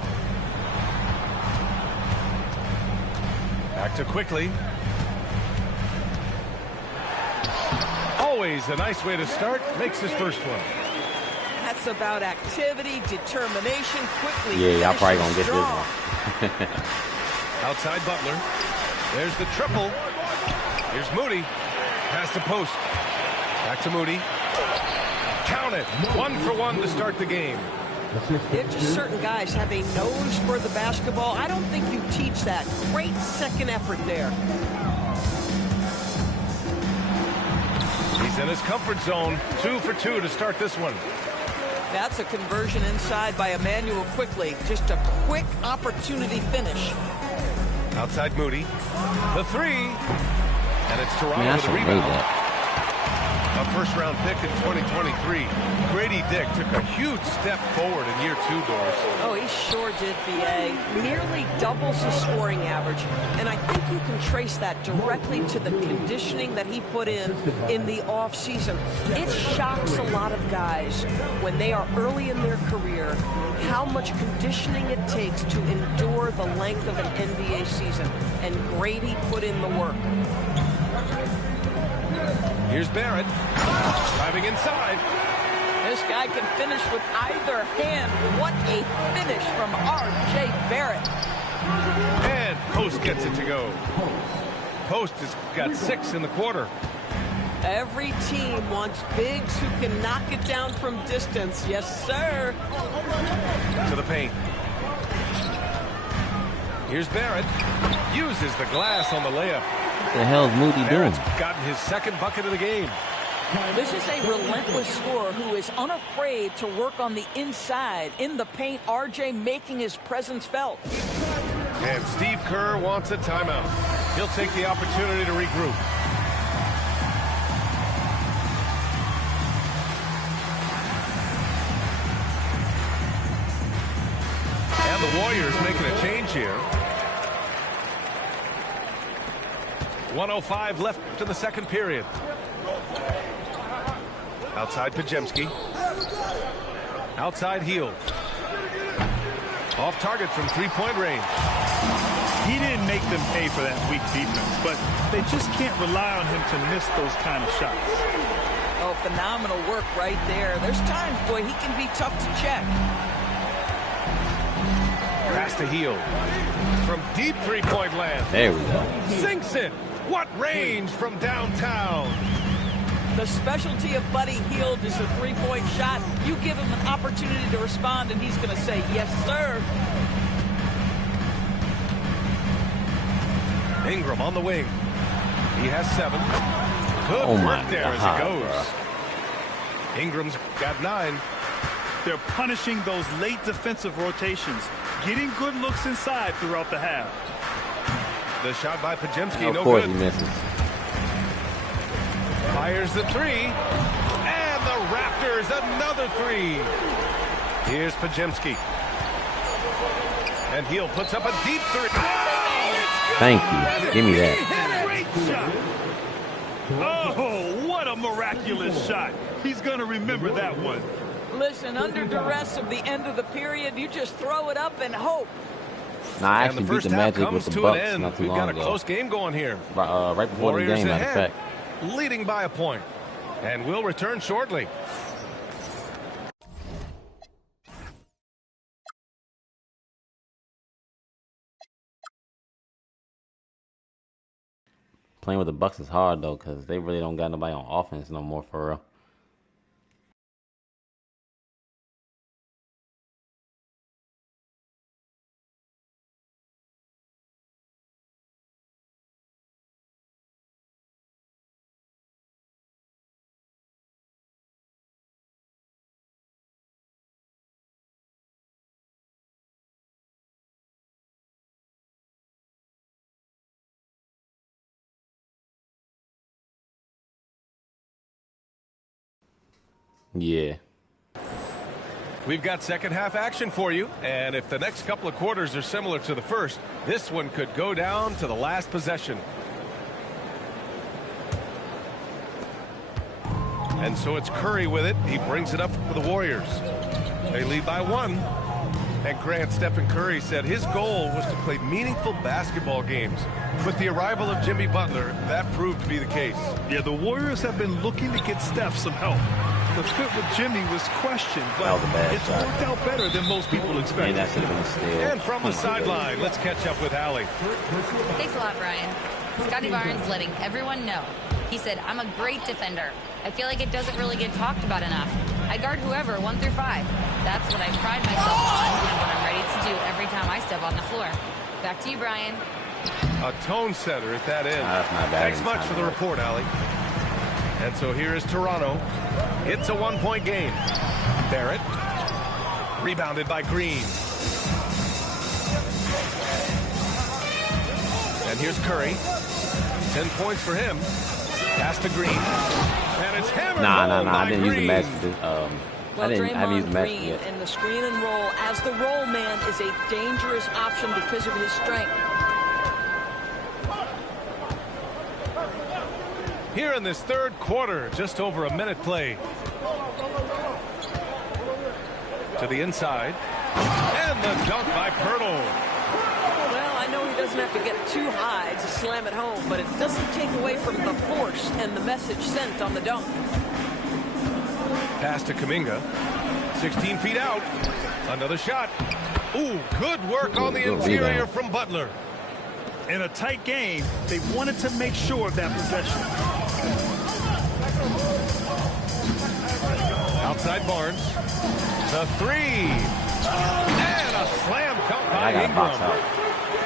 Back to Quickly. Always a nice way to start. Makes his first one. That's about activity, determination, Quickly. Yeah, y'all probably gonna get this strong. one. Outside Butler. There's the triple. Here's Moody. Pass to post. Back to Moody. Count it. 1 for 1 to start the game. It's just certain guys have a nose for the basketball. I don't think you teach that. Great second effort there. He's in his comfort zone. 2 for 2 to start this one. That's a conversion inside by Emmanuel Quickly. Just a quick opportunity finish. Outside Moody. The three. And it's Toronto Man, I with a should rebound. made that. A first-round pick in 2023. Grady Dick took a huge step forward in year 2, Doris. Oh, he sure did, B.A. Nearly doubles his scoring average. And I think you can trace that directly to the conditioning that he put in the offseason. It shocks a lot of guys when they are early in their career how much conditioning it takes to endure the length of an NBA season. And Grady put in the work. Here's Barrett. Driving inside. This guy can finish with either hand. What a finish from R.J. Barrett. And Post gets it to go. Post has got 6 in the quarter. Every team wants bigs who can knock it down from distance. Yes, sir. To the paint. Here's Barrett. Uses the glass on the layup. What the hell is Moody doing? Barrett's gotten his second bucket of the game. This is a relentless scorer who is unafraid to work on the inside. In the paint, RJ making his presence felt. And Steve Kerr wants a timeout. He'll take the opportunity to regroup. And the Warriors making a change here. 1:05 left to the second period. Outside Pajemski. Outside Hield. Off target from three-point range. He didn't make them pay for that weak defense, but they just can't rely on him to miss those kind of shots. Oh, phenomenal work right there. There's times, boy, he can be tough to check. Pass to Hield. From deep three-point land. There we go. Sinks it. What range from downtown. The specialty of Buddy Hield is a three-point shot. You give him an opportunity to respond, and he's going to say, yes, sir. Ingram on the wing. He has 7. Good work there as it goes. Ingram's got 9. They're punishing those late defensive rotations, getting good looks inside throughout the half. The shot by Pajemski, no good. Of course he misses. Fires the 3. And the Raptors, another 3. Here's Pajemski. And Hield puts up a deep 3. Thank you. Give me that. Great shot. Oh, what a miraculous shot. He's going to remember that one. Listen, under duress of the end of the period, you just throw it up and hope. Nah, I actually beat the Magic with the Bucks not too long ago. We've got a close game going here. Right before the game, matter of fact. Leading by a point. And we'll return shortly. Playing with the Bucks is hard, though, because they really don't got nobody on offense no more, for real. Yeah. We've got second half action for you, and if the next couple of quarters are similar to the first, this one could go down to the last possession. And so it's Curry with it. He brings it up for the Warriors. They lead by 1. And Grant, Stephen Curry said his goal was to play meaningful basketball games. With the arrival of Jimmy Butler, that proved to be the case. Yeah, the Warriors have been looking to get Steph some help. The fit with Jimmy was questioned, but it's worked out better than most people expected. And from the sideline, let's catch up with Allie. Thanks a lot, Brian. Scotty Barnes letting everyone know. He said, I'm a great defender. I feel like it doesn't really get talked about enough. I guard whoever, 1 through 5. That's what I pride myself on and what I'm ready to do every time I step on the floor. Back to you, Brian. A tone setter at that end. Thanks much for the report, Allie. And so here is Toronto. It's a 1-point game. Barrett. Rebounded by Green. And here's Curry. 10 points for him. Pass to Green. And it's hammered home by I didn't use the match for this. Well, I haven't used the match Green yet. and the screen and roll as the roll man is a dangerous option because of his strength. Here in this third quarter, just over a minute played. To the inside. And the dunk by Pirtle. Well, I know he doesn't have to get too high to slam it home, but it doesn't take away from the force and the message sent on the dunk. Pass to Kuminga. 16 feet out. Another shot. Ooh, good work on the interior from Butler. In a tight game, they wanted to make sure of that possession. Outside Barnes. The 3. And a slam dunk by Ingram.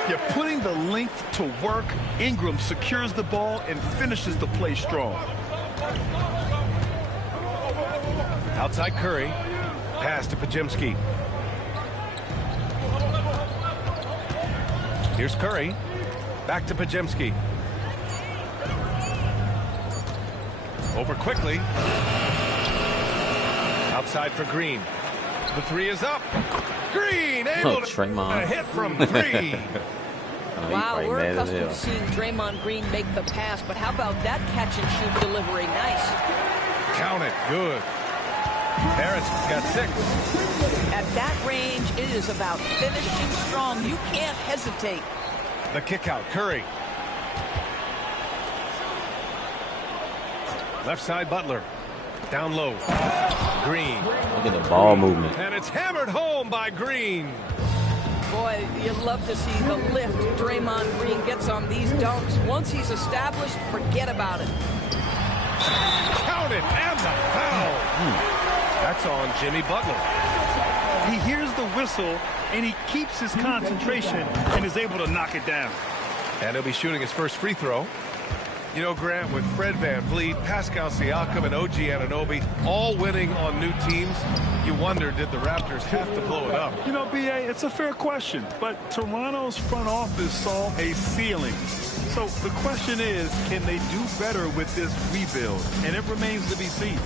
You're putting the length to work. Ingram secures the ball and finishes the play strong. Outside Curry. Pass to Pajemski. Here's Curry. Back to Pajemski. Over quickly. Outside for Green. The 3 is up. Green able to hit from 3. Wow, we're accustomed to seeing Draymond Green make the pass, but how about that catch and shoot delivery? Nice. Count it. Good. Barrett's got 6. At that range, it is about finishing strong. You can't hesitate. The kick out. Curry. Left side, Butler. Down low. Green. Look at the ball movement. And it's hammered home by Green. Boy, you love to see the lift Draymond Green gets on these dunks. Once he's established, forget about it. Count it, and the foul. That's on Jimmy Butler. He hears the whistle, and he keeps his concentration and is able to knock it down. And he'll be shooting his first free throw. You know, Grant, with Fred VanVleet, Pascal Siakam, and OG Anunoby all winning on new teams, you wonder, did the Raptors have to blow it up? You know, B.A., it's a fair question, but Toronto's front office saw a ceiling. So the question is, can they do better with this rebuild? And it remains to be seen.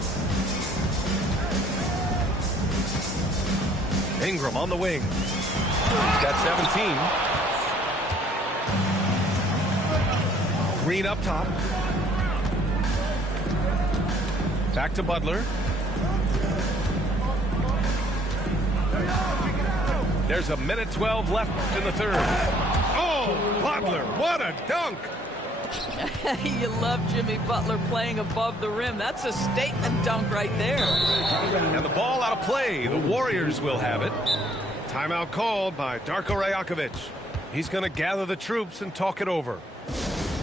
Ingram on the wing. He's got 17. Green up top. Back to Butler. There's 1:12 left in the third. Oh, Butler, what a dunk! You love Jimmy Butler playing above the rim. That's a statement dunk right there. And the ball out of play. The Warriors will have it. Timeout called by Darko Rajakovic. He's going to gather the troops and talk it over.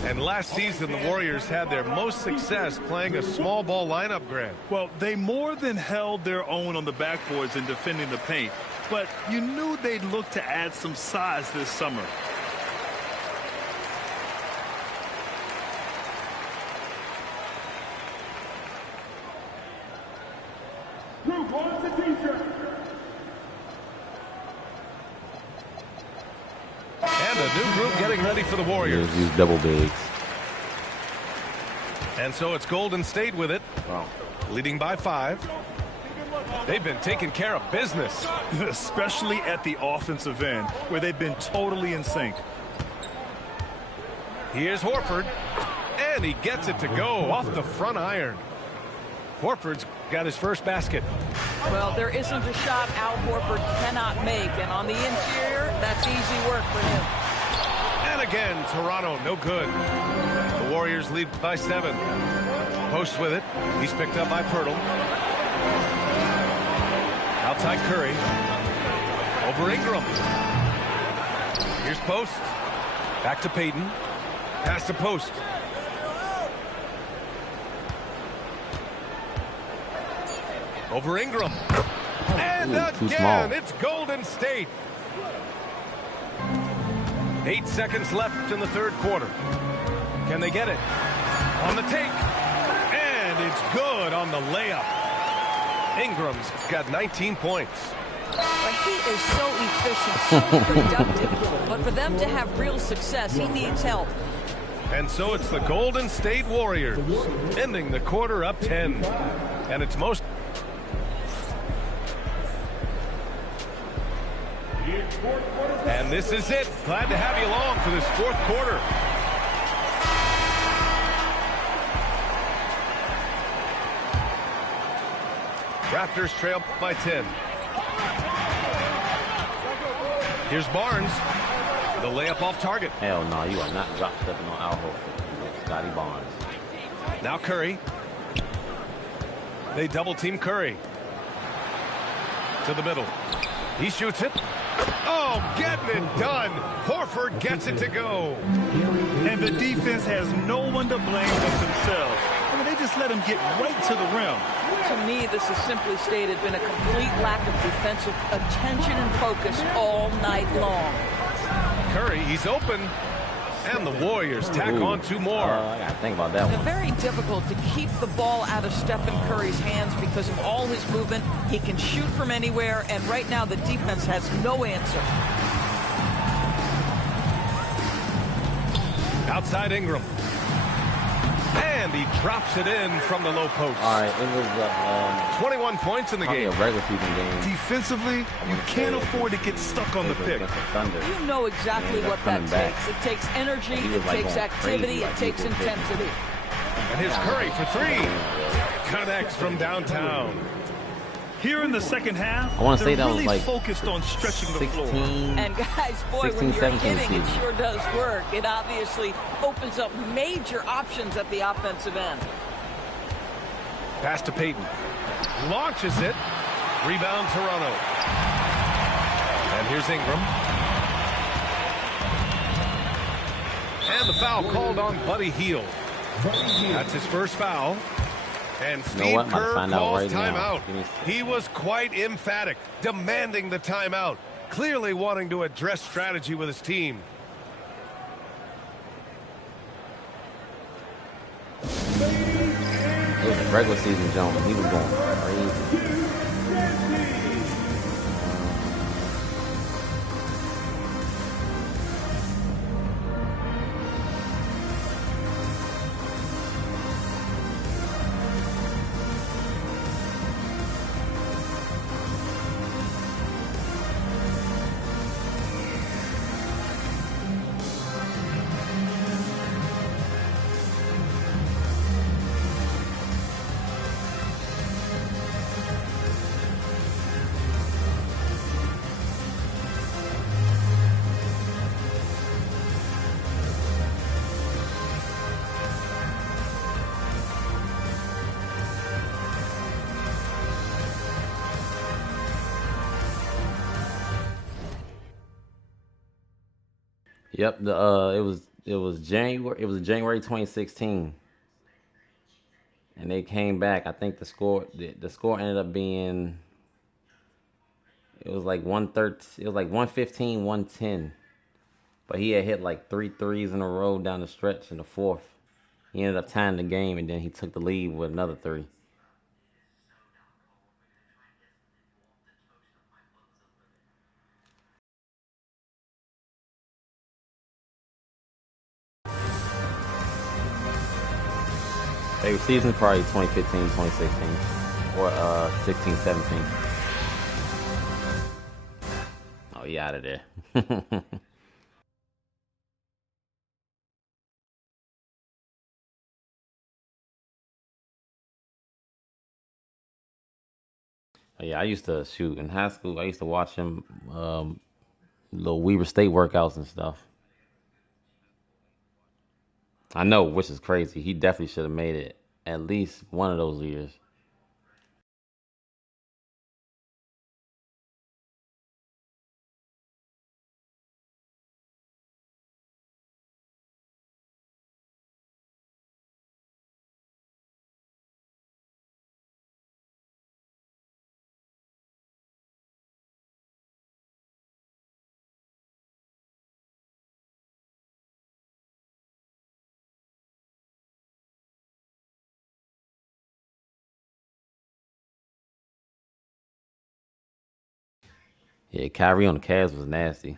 And last season, the Warriors had their most success playing a small ball lineup, Grant. Well, they more than held their own on the backboards in defending the paint. But you knew they'd look to add some size this summer. And a new group getting ready for the Warriors. Use double bigs. And so it's Golden State with it. Wow. Leading by 5. They've been taking care of business. Especially at the offensive end, where they've been totally in sync. Here's Horford. And he gets it to go off the front iron. Horford's got his first basket. Well, there isn't a shot Al Horford cannot make. And on the interior, that's easy work for him. And again, Toronto, no good. The Warriors lead by 7. Post with it. He's picked up by Pirtle. Outside Curry. Over Ingram. Here's Post. Back to Payton. Pass to Post. Over Ingram. And again, it's Golden State. 8 seconds left in the third quarter. Can they get it? On the take. And it's good on the layup. Ingram's got 19 points. But he is so efficient, so productive. But for them to have real success, he needs help. And so it's the Golden State Warriors ending the quarter up 10. And it's most... And this is it. Glad to have you along for this fourth quarter. Raptors trail by 10. Here's Barnes. The layup off target. Hell no, you are not drop stepping on Al Horford. Scotty Barnes. Now Curry. They double team Curry. To the middle. He shoots it. Oh, getting it done. Horford gets it to go. And the defense has no one to blame but themselves. I mean, they just let him get right to the rim. To me, this has simply stated been a complete lack of defensive attention and focus all night long. Curry, he's open. And the Warriors tack on 2 more. I got to think about that one. Very difficult to keep the ball out of Stephen Curry's hands because of all his movement. He can shoot from anywhere, and right now the defense has no answer. Outside Ingram. And he drops it in from the low post. All right, it was 21 points in the game. A regular season game. Defensively, you can't afford to get stuck on the pick. You know exactly what that takes. It takes energy, it takes activity, it takes intensity. And here's Curry for 3. connects from downtown. Here in the second half, I want to say that really was like focused on stretching 16, the floor. And guys, boy, 16, when you're 17 hitting, it season. sure does work. It obviously opens up major options at the offensive end. Pass to Peyton. Launches it. Rebound Toronto. And here's Ingram. And the foul called on Buddy Hield. That's his first foul. And Steve Kerr calls timeout. He was quite emphatic, demanding the timeout, clearly wanting to address strategy with his team. It was a regular season Jones. He was going crazy. Yep, it was January 2016, and they came back. I think the score ended up being, it was like 113, it was like 115, 110, but he had hit like 3 threes in a row down the stretch in the fourth. He ended up tying the game, and then he took the lead with another 3. Favorite season probably 2015, 2016, or 16, 17. Oh, he out of there. Yeah, I used to shoot in high school. I used to watch him, little Weber State workouts and stuff. I know, which is crazy. He definitely should have made it at least one of those years. Yeah, Kyrie on the Cavs was nasty.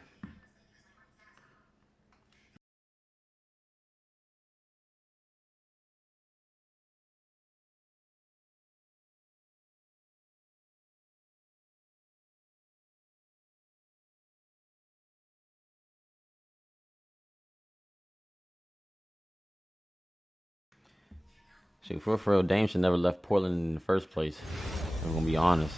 Shoot, for real, Dame should never left Portland in the first place. I'm gonna be honest.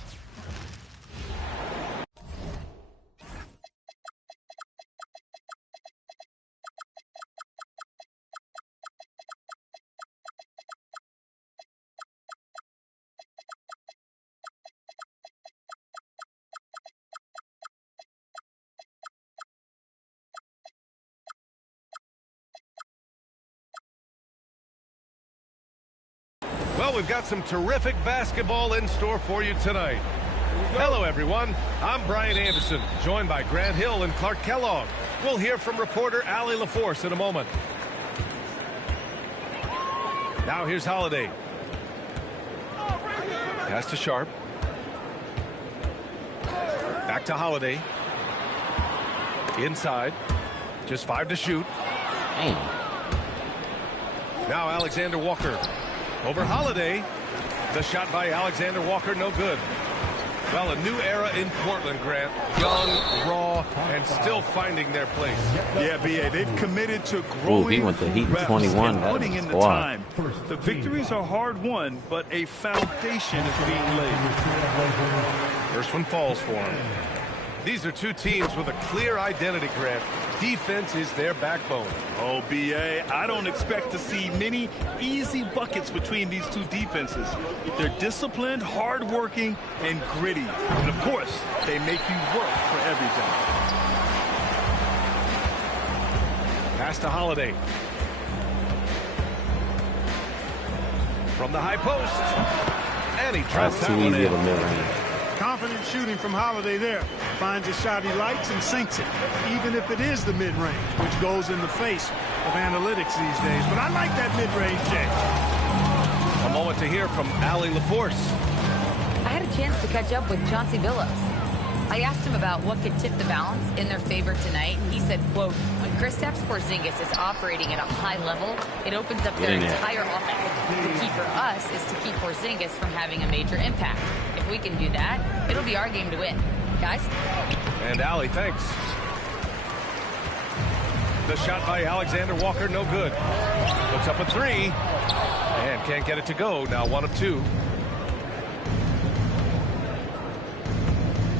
Well, we've got some terrific basketball in store for you tonight. Hello, everyone. I'm Brian Anderson, joined by Grant Hill and Clark Kellogg. We'll hear from reporter Allie LaForce in a moment. Now here's Holiday. Pass to Sharp. Back to Holiday. Inside. Just 5 to shoot. Damn. Now Alexander Walker. Over Holiday. The shot by Alexander Walker, no good. Well, a new era in Portland, Grant. Young, raw, and still finding their place. Yeah, B.A., they've committed to growing. Ooh, he went to Heat 21. And putting in the time. The victories are hard won, but a foundation is being laid. First one falls for him. These are two teams with a clear identity, Grant. Defense is their backbone. Oh, B.A., I don't expect to see many easy buckets between these two defenses. They're disciplined, hardworking, and gritty. And, of course, they make you work for everything. Pass to Holiday. From the high post. And he drops that one in. Confident shooting from Holiday there. Finds a shot he likes and sinks it, even if it is the mid-range, which goes in the face of analytics these days. But I like that mid-range, Jay. A moment to hear from Allie LaForce. I had a chance to catch up with Chauncey Billups. I asked him about what could tip the balance in their favor tonight. He said, quote, when Kristaps Porzingis is operating at a high level, it opens up their entire offense. The key for us is to keep Porzingis from having a major impact. If we can do that, it'll be our game to win. Guys? And Allie, thanks. The shot by Alexander Walker, no good. Puts up a three. And can't get it to go. Now 1 of 2.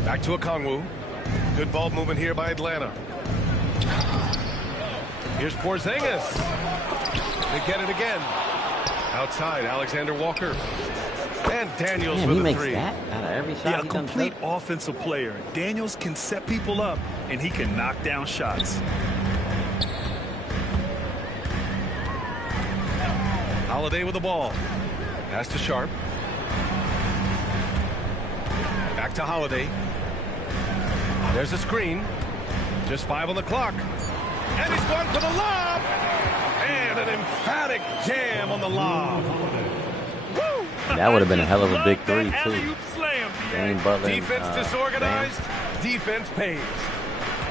Back to Okongwu. Good ball movement here by Atlanta. Here's Porzingis. They get it again. Outside, Alexander Walker. And Daniels with a three. That out of every shot. Yeah, a complete offensive player. Daniels can set people up, and he can knock down shots. Holiday with the ball. Pass to Sharp. Back to Holiday. There's a screen. Just 5 on the clock. And he's going for the lob. And an emphatic jam on the lob. Woo! That would have been a hell of a big three, too. Dane Butler. Defense disorganized. Defense pays.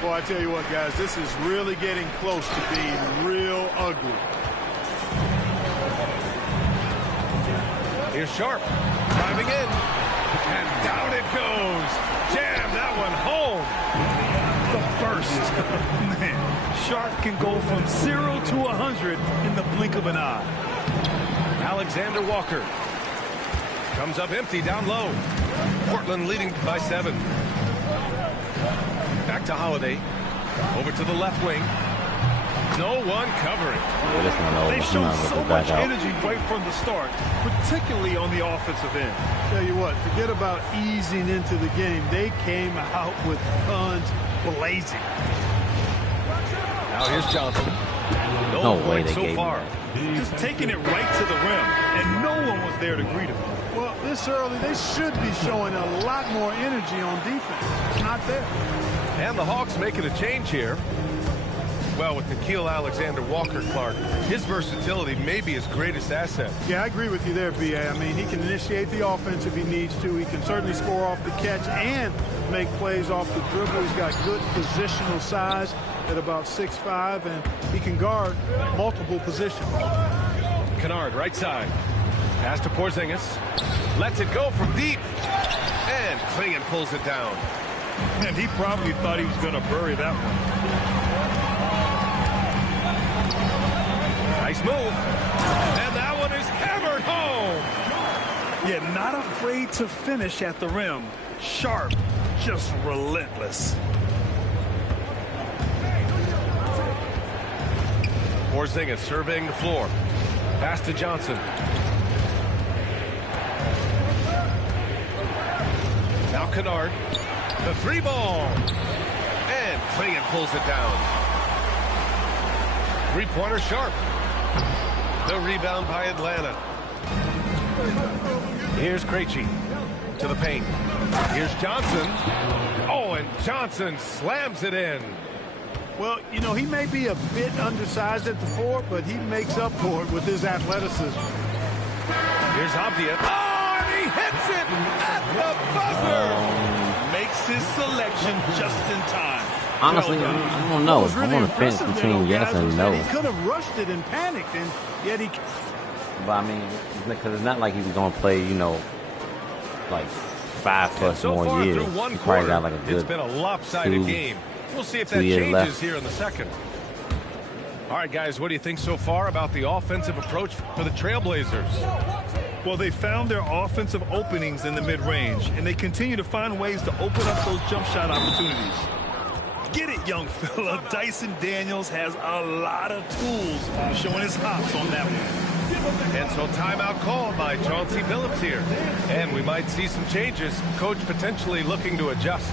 Boy, I tell you what, guys, this is really getting close to being real ugly. Here's Sharp. Driving in. And down it goes. Jam that one home. The burst. Man, Sharp can go from 0 to 100 in the blink of an eye. Alexander Walker comes up empty down low. Portland leading by 7. Back to Holiday. Over to the left wing. No one covering. They showed so much energy right from the start, particularly on the offensive end. Tell you what, forget about easing into the game. They came out with guns blazing. Now here's Johnson. No way they so gave far. Just taking it right to the rim, and no one was there to greet him. Well, this early, they should be showing a lot more energy on defense. It's not there. And the Hawks making a change here. Well, with Nickeil Alexander-Walker, Clark, his versatility may be his greatest asset. Yeah, I agree with you there, B.A. I mean, he can initiate the offense if he needs to. He can certainly score off the catch and make plays off the dribble. He's got good positional size at about 6'5", and he can guard multiple positions. Kennard, right side. Pass to Porzingis. Lets it go from deep. And Klingon pulls it down. And he probably thought he was going to bury that one. Nice move. And that one is hammered home. Yeah, not afraid to finish at the rim. Sharp, just relentless. Porzingis surveying the floor. Pass to Johnson. Now Kennard. The 3 ball. And Klingon pulls it down. 3-pointer Sharp. The rebound by Atlanta. Here's Krejci to the paint. Here's Johnson. Oh, and Johnson slams it in. Well, you know, he may be a bit undersized at the 4, but he makes up for it with his athleticism. Here's Abdia. Oh, and he hits it at the buzzer. Makes his selection just in time. Honestly, I don't know. I'm on the fence between yes and no. He could have rushed it and panicked, and yet he... But I mean, because it's not like he was going to play, you know, like 5+ more years. He probably got like a good it's been a lopsided game. We'll see if that changes left here in the second. All right, guys, what do you think so far about the offensive approach for the Trailblazers? Well, they found their offensive openings in the mid-range, and they continue to find ways to open up those jump shot opportunities. Get it, young fella. Dyson Daniels has a lot of tools, showing his hops on that one. And so timeout called by Chauncey Billups here. And we might see some changes. Coach potentially looking to adjust.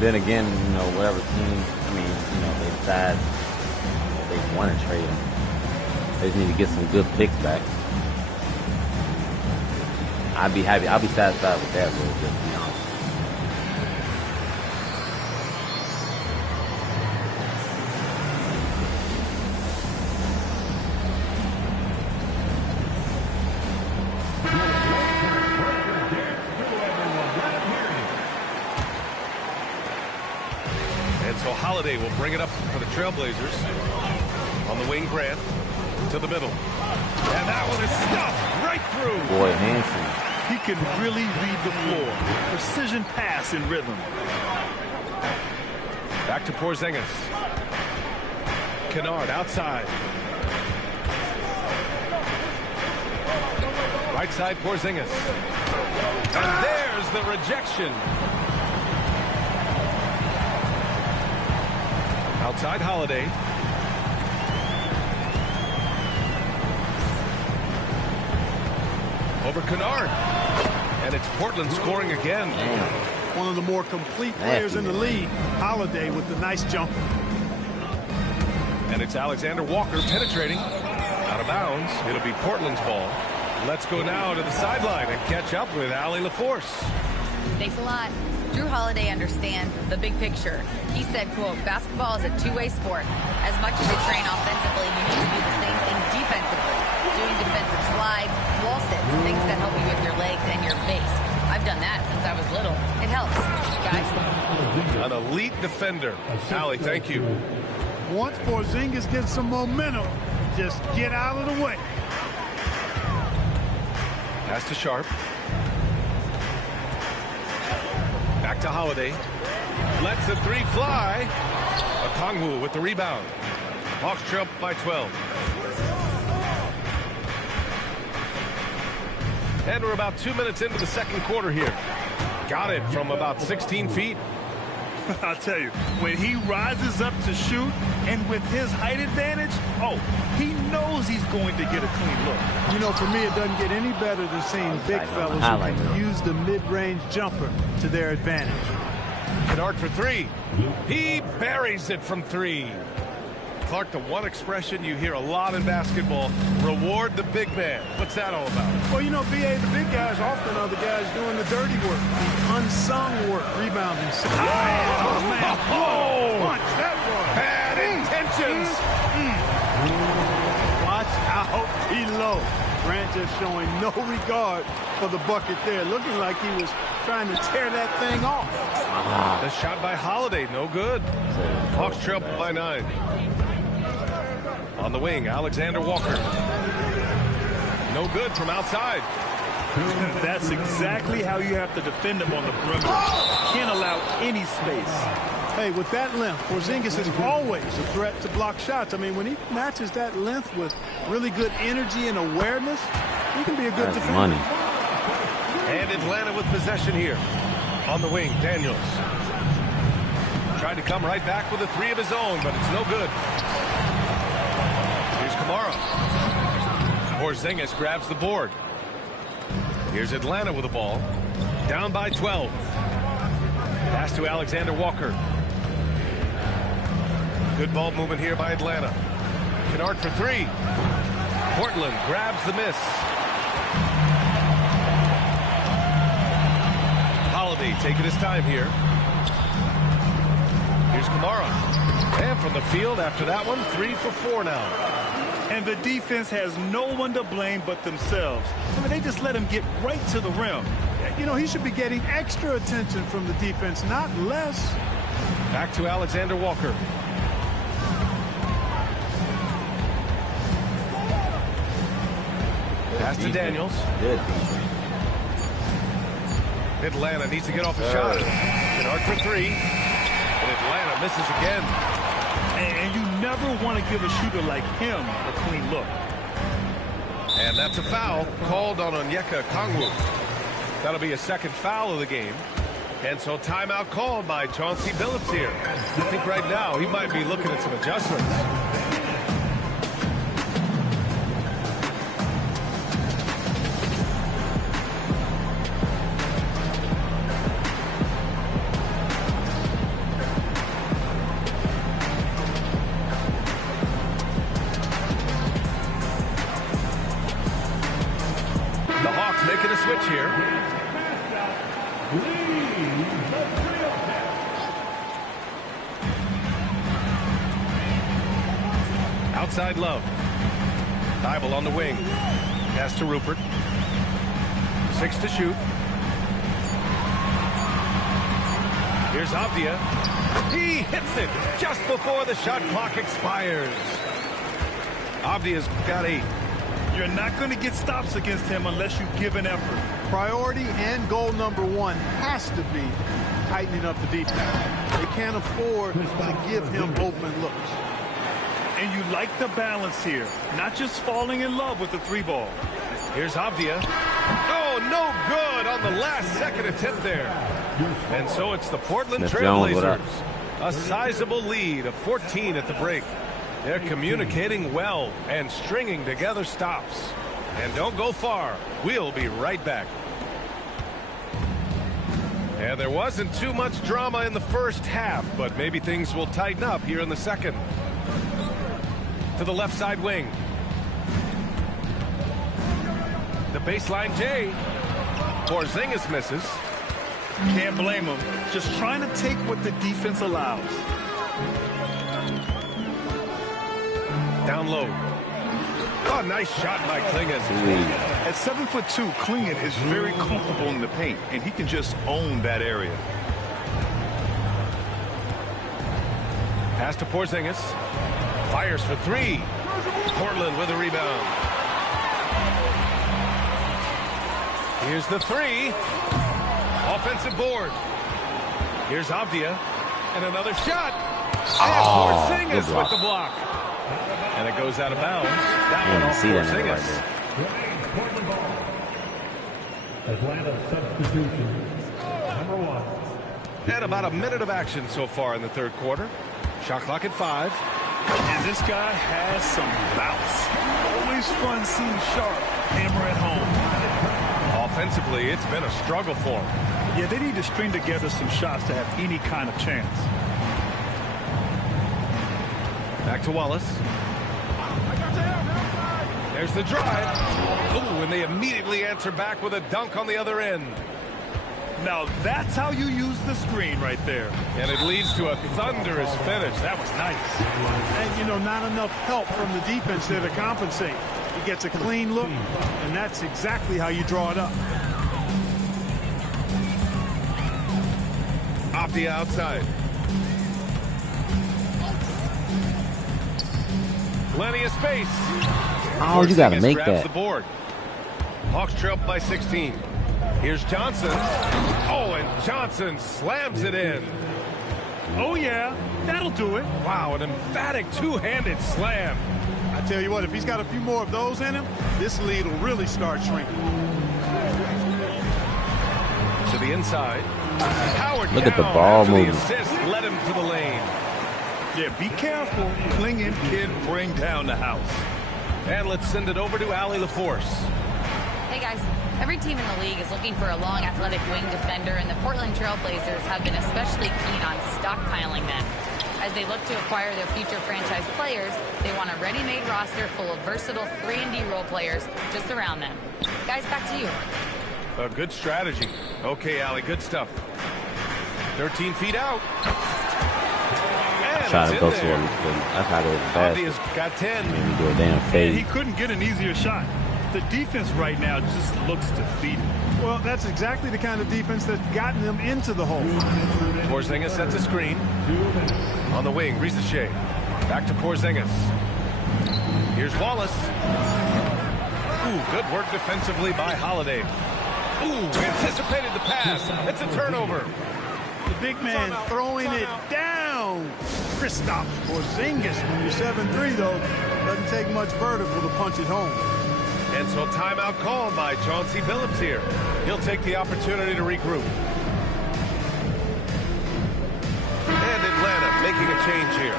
Then again, whatever team, they decide they want to trade him. They just need to get some good picks back. I'd be happy. I'll be satisfied with that a little bit, to be honest. Holiday will bring it up for the Trailblazers. On the wing, Grant to the middle. And that one is stuffed right through. Boy, Hanson. He can really read the floor. Precision pass in rhythm. Back to Porzingis. Kennard outside. Right side, Porzingis. And there's the rejection. Outside Holiday. Over Kennard. And it's Portland scoring again. One of the more complete players in the league. Holiday with the nice jump. And it's Alexander Walker penetrating. Out of bounds. It'll be Portland's ball. Let's go now to the sideline and catch up with Allie LaForce. Thanks a lot. Drew Holiday understands the big picture. He said, quote, basketball is a two-way sport. As much as you train offensively, you need to do the same thing defensively. Doing defensive slides, wall sits, things that help you with your legs and your base. I've done that since I was little. It helps. Guys? An elite defender. Allie, thank you. Once Porzingis gets some momentum, just get out of the way. Pass to Sharp. Back to Holiday. Lets the three fly. Okongwu with the rebound. Hawks trail by 12. And we're about 2 minutes into the second quarter here. Got it from about 16 feet. I'll tell you, when he rises up to shoot and with his height advantage, he knows he's going to get a clean look. For me, it doesn't get any better than seeing big fellas who can use the mid-range jumper to their advantage. Kennard for three. He buries it from three. Clark, the one expression you hear a lot in basketball, reward the big man. What's that all about? Well, B.A., the big guys often are the guys doing the dirty work, the unsung work, rebounding. Oh, man. Punch, that was. Bad intentions. Watch out below. Grant just showing no regard for the bucket there, looking like he was trying to tear that thing off. The shot by Holiday, no good. Hawks trail by 9. On the wing, Alexander Walker. No good from outside. That's exactly how you have to defend him on the perimeter. Can't allow any space. Hey, with that length, Porzingis is always a threat to block shots. I mean, when he matches that length with really good energy and awareness, he can be a good defender. Money. And Atlanta with possession here. On the wing, Daniels. Tried to come right back with a three of his own, but it's no good. Here's Kamara. Porzingis grabs the board. Here's Atlanta with the ball. Down by 12. Pass to Alexander Walker. Good ball movement here by Atlanta. Kennard for three. Portland grabs the miss. Holiday taking his time here. Here's Kamara. And from the field after that one, 3 for 4 now. And the defense has no one to blame but themselves. I mean, they just let him get right to the rim. You know, he should be getting extra attention from the defense, not less. Back to Alexander Walker. Pass to Daniels. Good. Atlanta needs to get off a shot. Bernard for three. And Atlanta misses again. And you never want to give a shooter like him a clean look. And that's a foul called on Onyeka Okongwu. That'll be a second foul of the game. And so timeout called by Chauncey Billups here. I think right now he might be looking at some adjustments. The Hawks making a switch here. Outside Love. Thibault on the wing. Pass to Rupert. 6 to shoot. Here's Avdia. He hits it just before the shot clock expires. Avdia's got 8. You're not going to get stops against him unless you give an effort. Priority and goal number one has to be tightening up the defense. They can't afford to give him open looks. And you like the balance here, not just falling in love with the 3-ball. Here's Avdia. Oh, no good on the last second attempt there. And so it's the Portland Trailblazers. A sizable lead of 14 at the break. They're communicating well and stringing together stops. And don't go far. We'll be right back. And there wasn't too much drama in the first half, but maybe things will tighten up here in the second. To the left side wing. The baseline J. Porzingis misses. Can't blame him. Just trying to take what the defense allows. Down low. Oh, nice shot by Klingon. At 7'2", Klingon is very comfortable in the paint, and he can just own that area. Pass to Porzingis. Fires for 3. Portland with a rebound. Here's the 3. Offensive board. Here's Avdia. And another shot. And Porzingis with the block. And it goes out of bounds. That one off Porzingis. Atlanta substitution. Number 1. And about a minute of action so far in the third quarter. Shot clock at 5. And this guy has some bounce. Always fun seeing Sharp hammer at home. Offensively, it's been a struggle for him. Yeah, they need to string together some shots to have any kind of chance. Back to Wallace. There's the drive. Oh, and they immediately answer back with a dunk on the other end. Now that's how you use the screen right there. And it leads to a thunderous finish. That was nice. And, you know, not enough help from the defense there to compensate. He gets a clean look, and that's exactly how you draw it up. Off the outside. Plenty of space. Oh, you got to make grabs that. The board. Hawks trail by 16. Here's Johnson. Oh, and Johnson slams it in. Oh, yeah, that'll do it. Wow, an emphatic two-handed slam. I tell you what, if he's got a few more of those in him, this lead will really start shrinking. To the inside. Howard Look at the down ball after moving. The assist led him to the lane. Yeah, be careful. Klingon can bring down the house. And let's send it over to Allie LaForce. Hey guys, every team in the league is looking for a long athletic wing defender, and the Portland Trailblazers have been especially keen on stockpiling them. As they look to acquire their future franchise players, they want a ready-made roster full of versatile 3-and-D role players to surround them. Guys, back to you. A good strategy. Okay, Allie, good stuff. 13 feet out. And try to go to a. I try to go to the Abdia's basket. got 10. Maybe do a damn And fade. he couldn't get an easier shot. The defense right now just looks defeated. Well, that's exactly the kind of defense that's gotten them into the hole. Porzingis sets a screen. On the wing, Risache. Back to Porzingis. Here's Wallace. Ooh, good work defensively by Holiday. Ooh, anticipated the pass. It's a turnover. The big man throwing it down. Kristaps Porzingis. When you're 7'3", though, doesn't take much vertical to punch it home. And so timeout called by Chauncey Billups here. He'll take the opportunity to regroup. And Atlanta making a change here.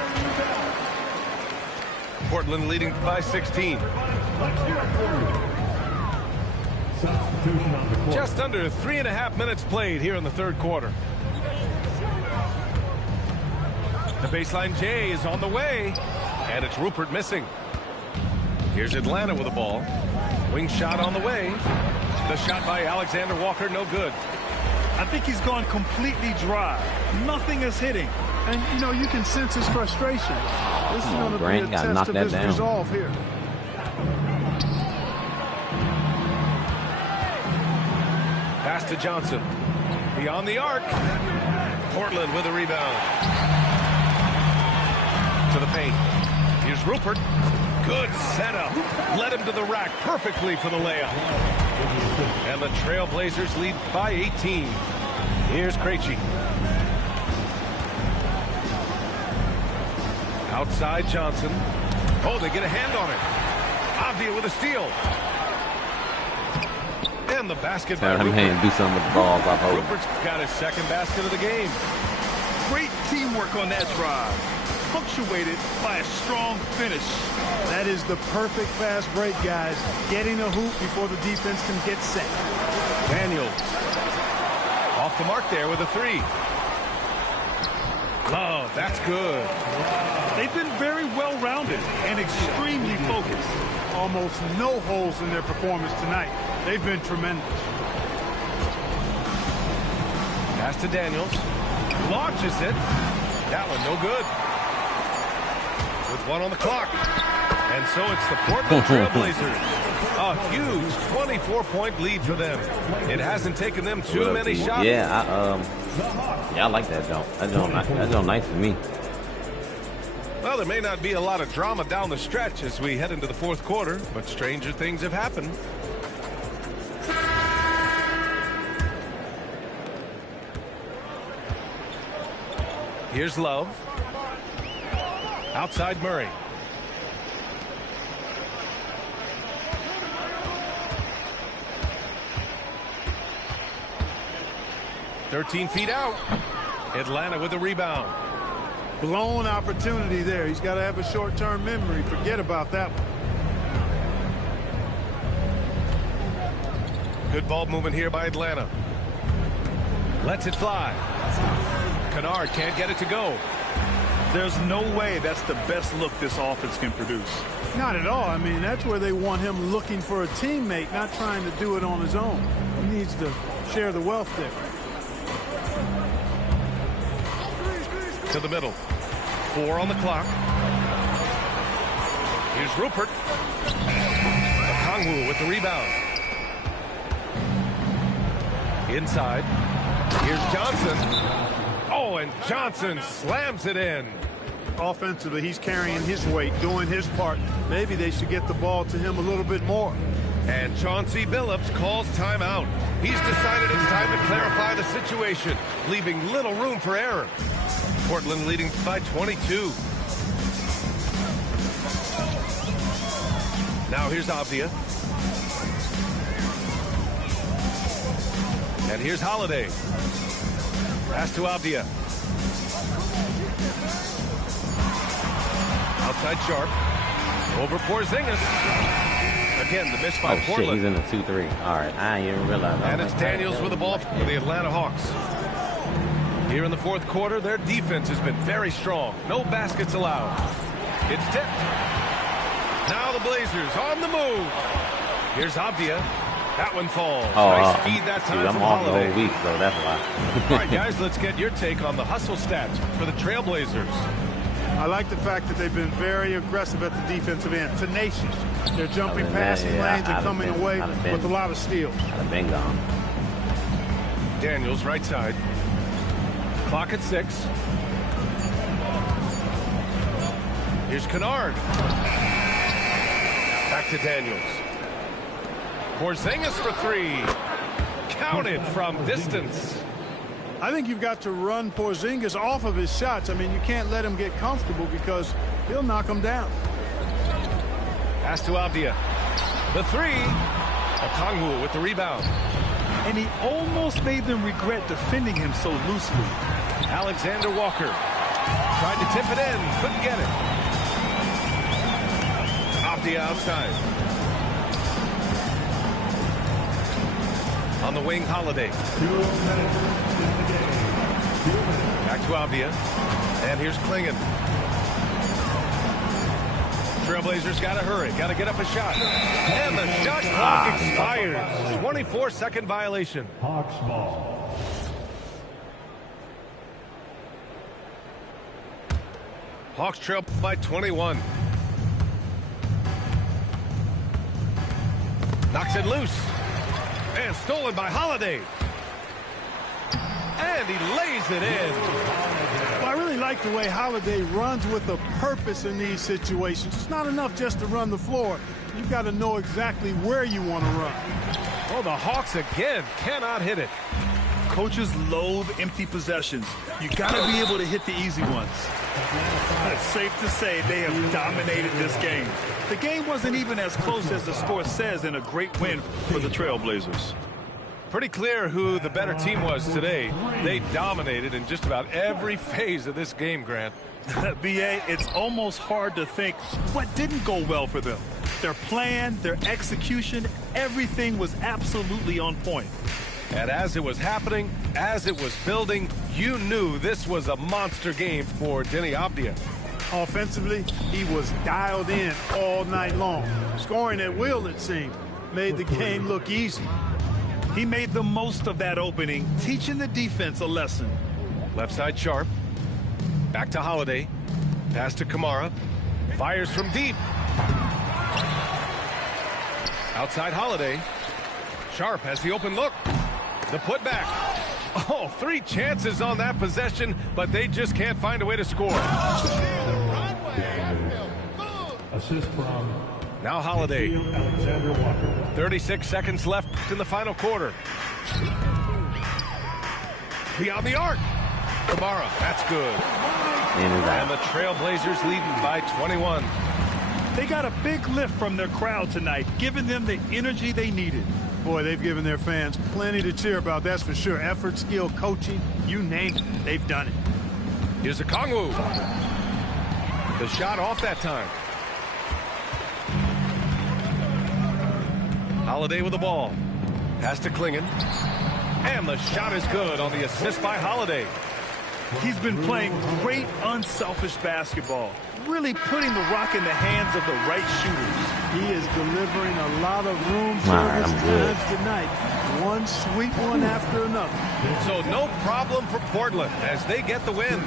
Portland leading by 16. Substitution on the court. Just under 3.5 minutes played here in the third quarter. The baseline J is on the way. And it's Rupert missing. Here's Atlanta with the ball. Wing shot on the way. The shot by Alexander Walker, no good. I think he's gone completely dry. Nothing is hitting. And, you know, you can sense his frustration. This is going to be Grant, a gotta test knock of that his down. resolve here. Pass to Johnson. Beyond the arc. Portland with a rebound. To the paint. Here's Rupert. Good setup. Led him to the rack perfectly for the layup. And the Trailblazers lead by 18. Here's Krejci. Outside Johnson. Oh, they get a hand on it. Avdia with a steal. And the basket by Tell him, Rupert. man, do something with the balls off hold. Rupert's got his second basket of the game. Great teamwork on that drive. Punctuated by a strong finish. That is the perfect fast break, guys. Getting a hoop before the defense can get set. Daniels. Off the mark there with a three. Oh, that's good. They've been very well-rounded and extremely focused. Almost no holes in their performance tonight. They've been tremendous. Pass to Daniels. Launches it. That one no good. With one on the clock. And so it's the Portland Trailblazers. A huge 24-point lead for them. It hasn't taken them too many shots. Yeah, I like that jump. That jump nice for me. Well, there may not be a lot of drama down the stretch as we head into the fourth quarter, but stranger things have happened. Here's Love. Outside Murray. "13 feet out. Atlanta with the rebound. Blown opportunity there. He's got to have a short-term memory. Forget about that one. Good ball movement here by Atlanta. Lets it fly. Kennard can't get it to go. There's no way that's the best look this offense can produce. Not at all. I mean, that's where they want him looking for a teammate, not trying to do it on his own. He needs to share the wealth there. To the middle. 4 on the clock. Here's Rupert. Okongwu with the rebound. Inside. Here's Johnson. Oh, and Johnson slams it in. Offensively, he's carrying his weight, doing his part. Maybe they should get the ball to him a little bit more. And Chauncey Billups calls timeout. He's decided it's time to clarify the situation, leaving little room for error. Portland leading by 22. Now here's Avdia. And here's Holiday. Pass to Avdia. Outside Sharp. Over Porzingis. Again, the miss by Oh, Portland. shit, he's in the 2-3. All right, I ain't even realize. And it's Daniels with the ball for the Atlanta Hawks. Here in the fourth quarter, their defense has been very strong. No baskets allowed. It's tipped. Now the Blazers on the move. Here's Avdia. That one falls. Nice feed that time I'm from off Holiday. the whole week, so that's why. All right, guys, let's get your take on the hustle stats for the Trailblazers. I like the fact that they've been very aggressive at the defensive end, tenacious. They're jumping passing lanes and coming away with a lot of steals. I'd have been gone. Daniels, right side. Clock at 6. Here's Kennard. Back to Daniels. Porzingis for 3. Counted from distance. I think you've got to run Porzingis off of his shots. I mean, you can't let him get comfortable because he'll knock him down. Pass to Abdia. The 3. Okongwu with the rebound. And he almost made them regret defending him so loosely. Alexander Walker tried to tip it in, couldn't get it. Abdia outside. On the wing, Holiday. Back to Abdia. And here's Klingon. Trailblazers got to hurry. Got to get up a shot. And the shot clock expires. 24-second violation. Hawks ball. Hawks trail by 21. Knocks it loose. And stolen by Holiday. And he lays it in. Well, I really like the way Holiday runs with a purpose in these situations. It's not enough just to run the floor. You've got to know exactly where you want to run. Well, the Hawks again cannot hit it. Coaches loathe empty possessions. You got to be able to hit the easy ones. It's safe to say they have dominated this game. The game wasn't even as close as the score says in a great win for the Trailblazers. Pretty clear who the better team was today. They dominated in just about every phase of this game, Grant. B.A., it's almost hard to think what didn't go well for them. Their plan, their execution, everything was absolutely on point. And as it was happening, as it was building, you knew this was a monster game for Denny Abdia. Offensively, he was dialed in all night long. Scoring at will, it seemed, made the game look easy. He made the most of that opening, teaching the defense a lesson. Left side Sharp. Back to Holiday. Pass to Kamara. Fires from deep. Outside Holiday. Sharp has the open look. The putback. Oh, 3 chances on that possession, but they just can't find a way to score. Assist from Now Holiday. Alexander Walker. 36 seconds left in the final quarter. Beyond the arc. Kamara, that's good. And the Trailblazers leading by 21. They got a big lift from their crowd tonight, giving them the energy they needed. Boy, they've given their fans plenty to cheer about, that's for sure. Effort, skill, coaching, you name it, they've done it. Here's Okongwu. The shot off that time. Holiday with the ball. Pass to Klingon. And the shot is good on the assist by Holiday. He's been playing great, unselfish basketball, really putting the rock in the hands of the right shooters. He is delivering a lot of room service times tonight. One sweet one after another. So no problem for Portland as they get the win.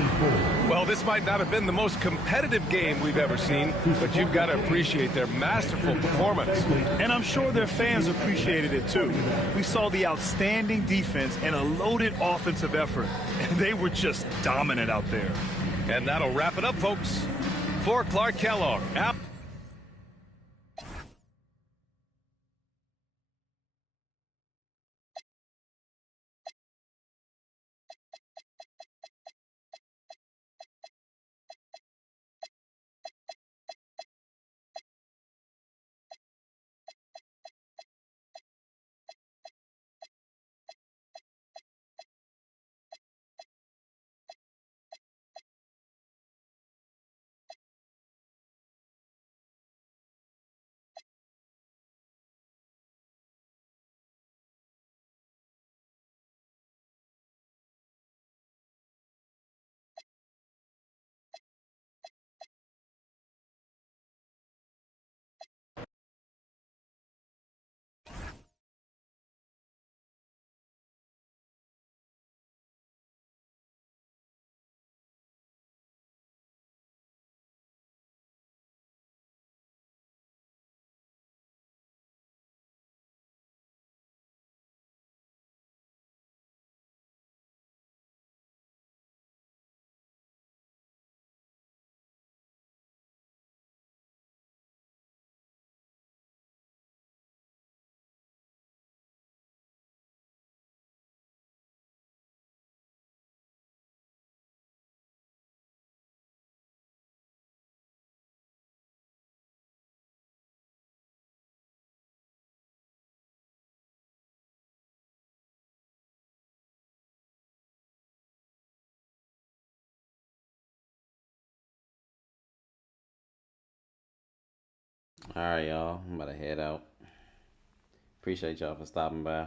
Well, this might not have been the most competitive game we've ever seen, but you've got to appreciate their masterful performance. And I'm sure their fans appreciated it too. We saw the outstanding defense and a loaded offensive effort. And they were just dominant out there. And that'll wrap it up, folks. For Clark Kellogg, All right, y'all. I'm about to head out. Appreciate y'all for stopping by.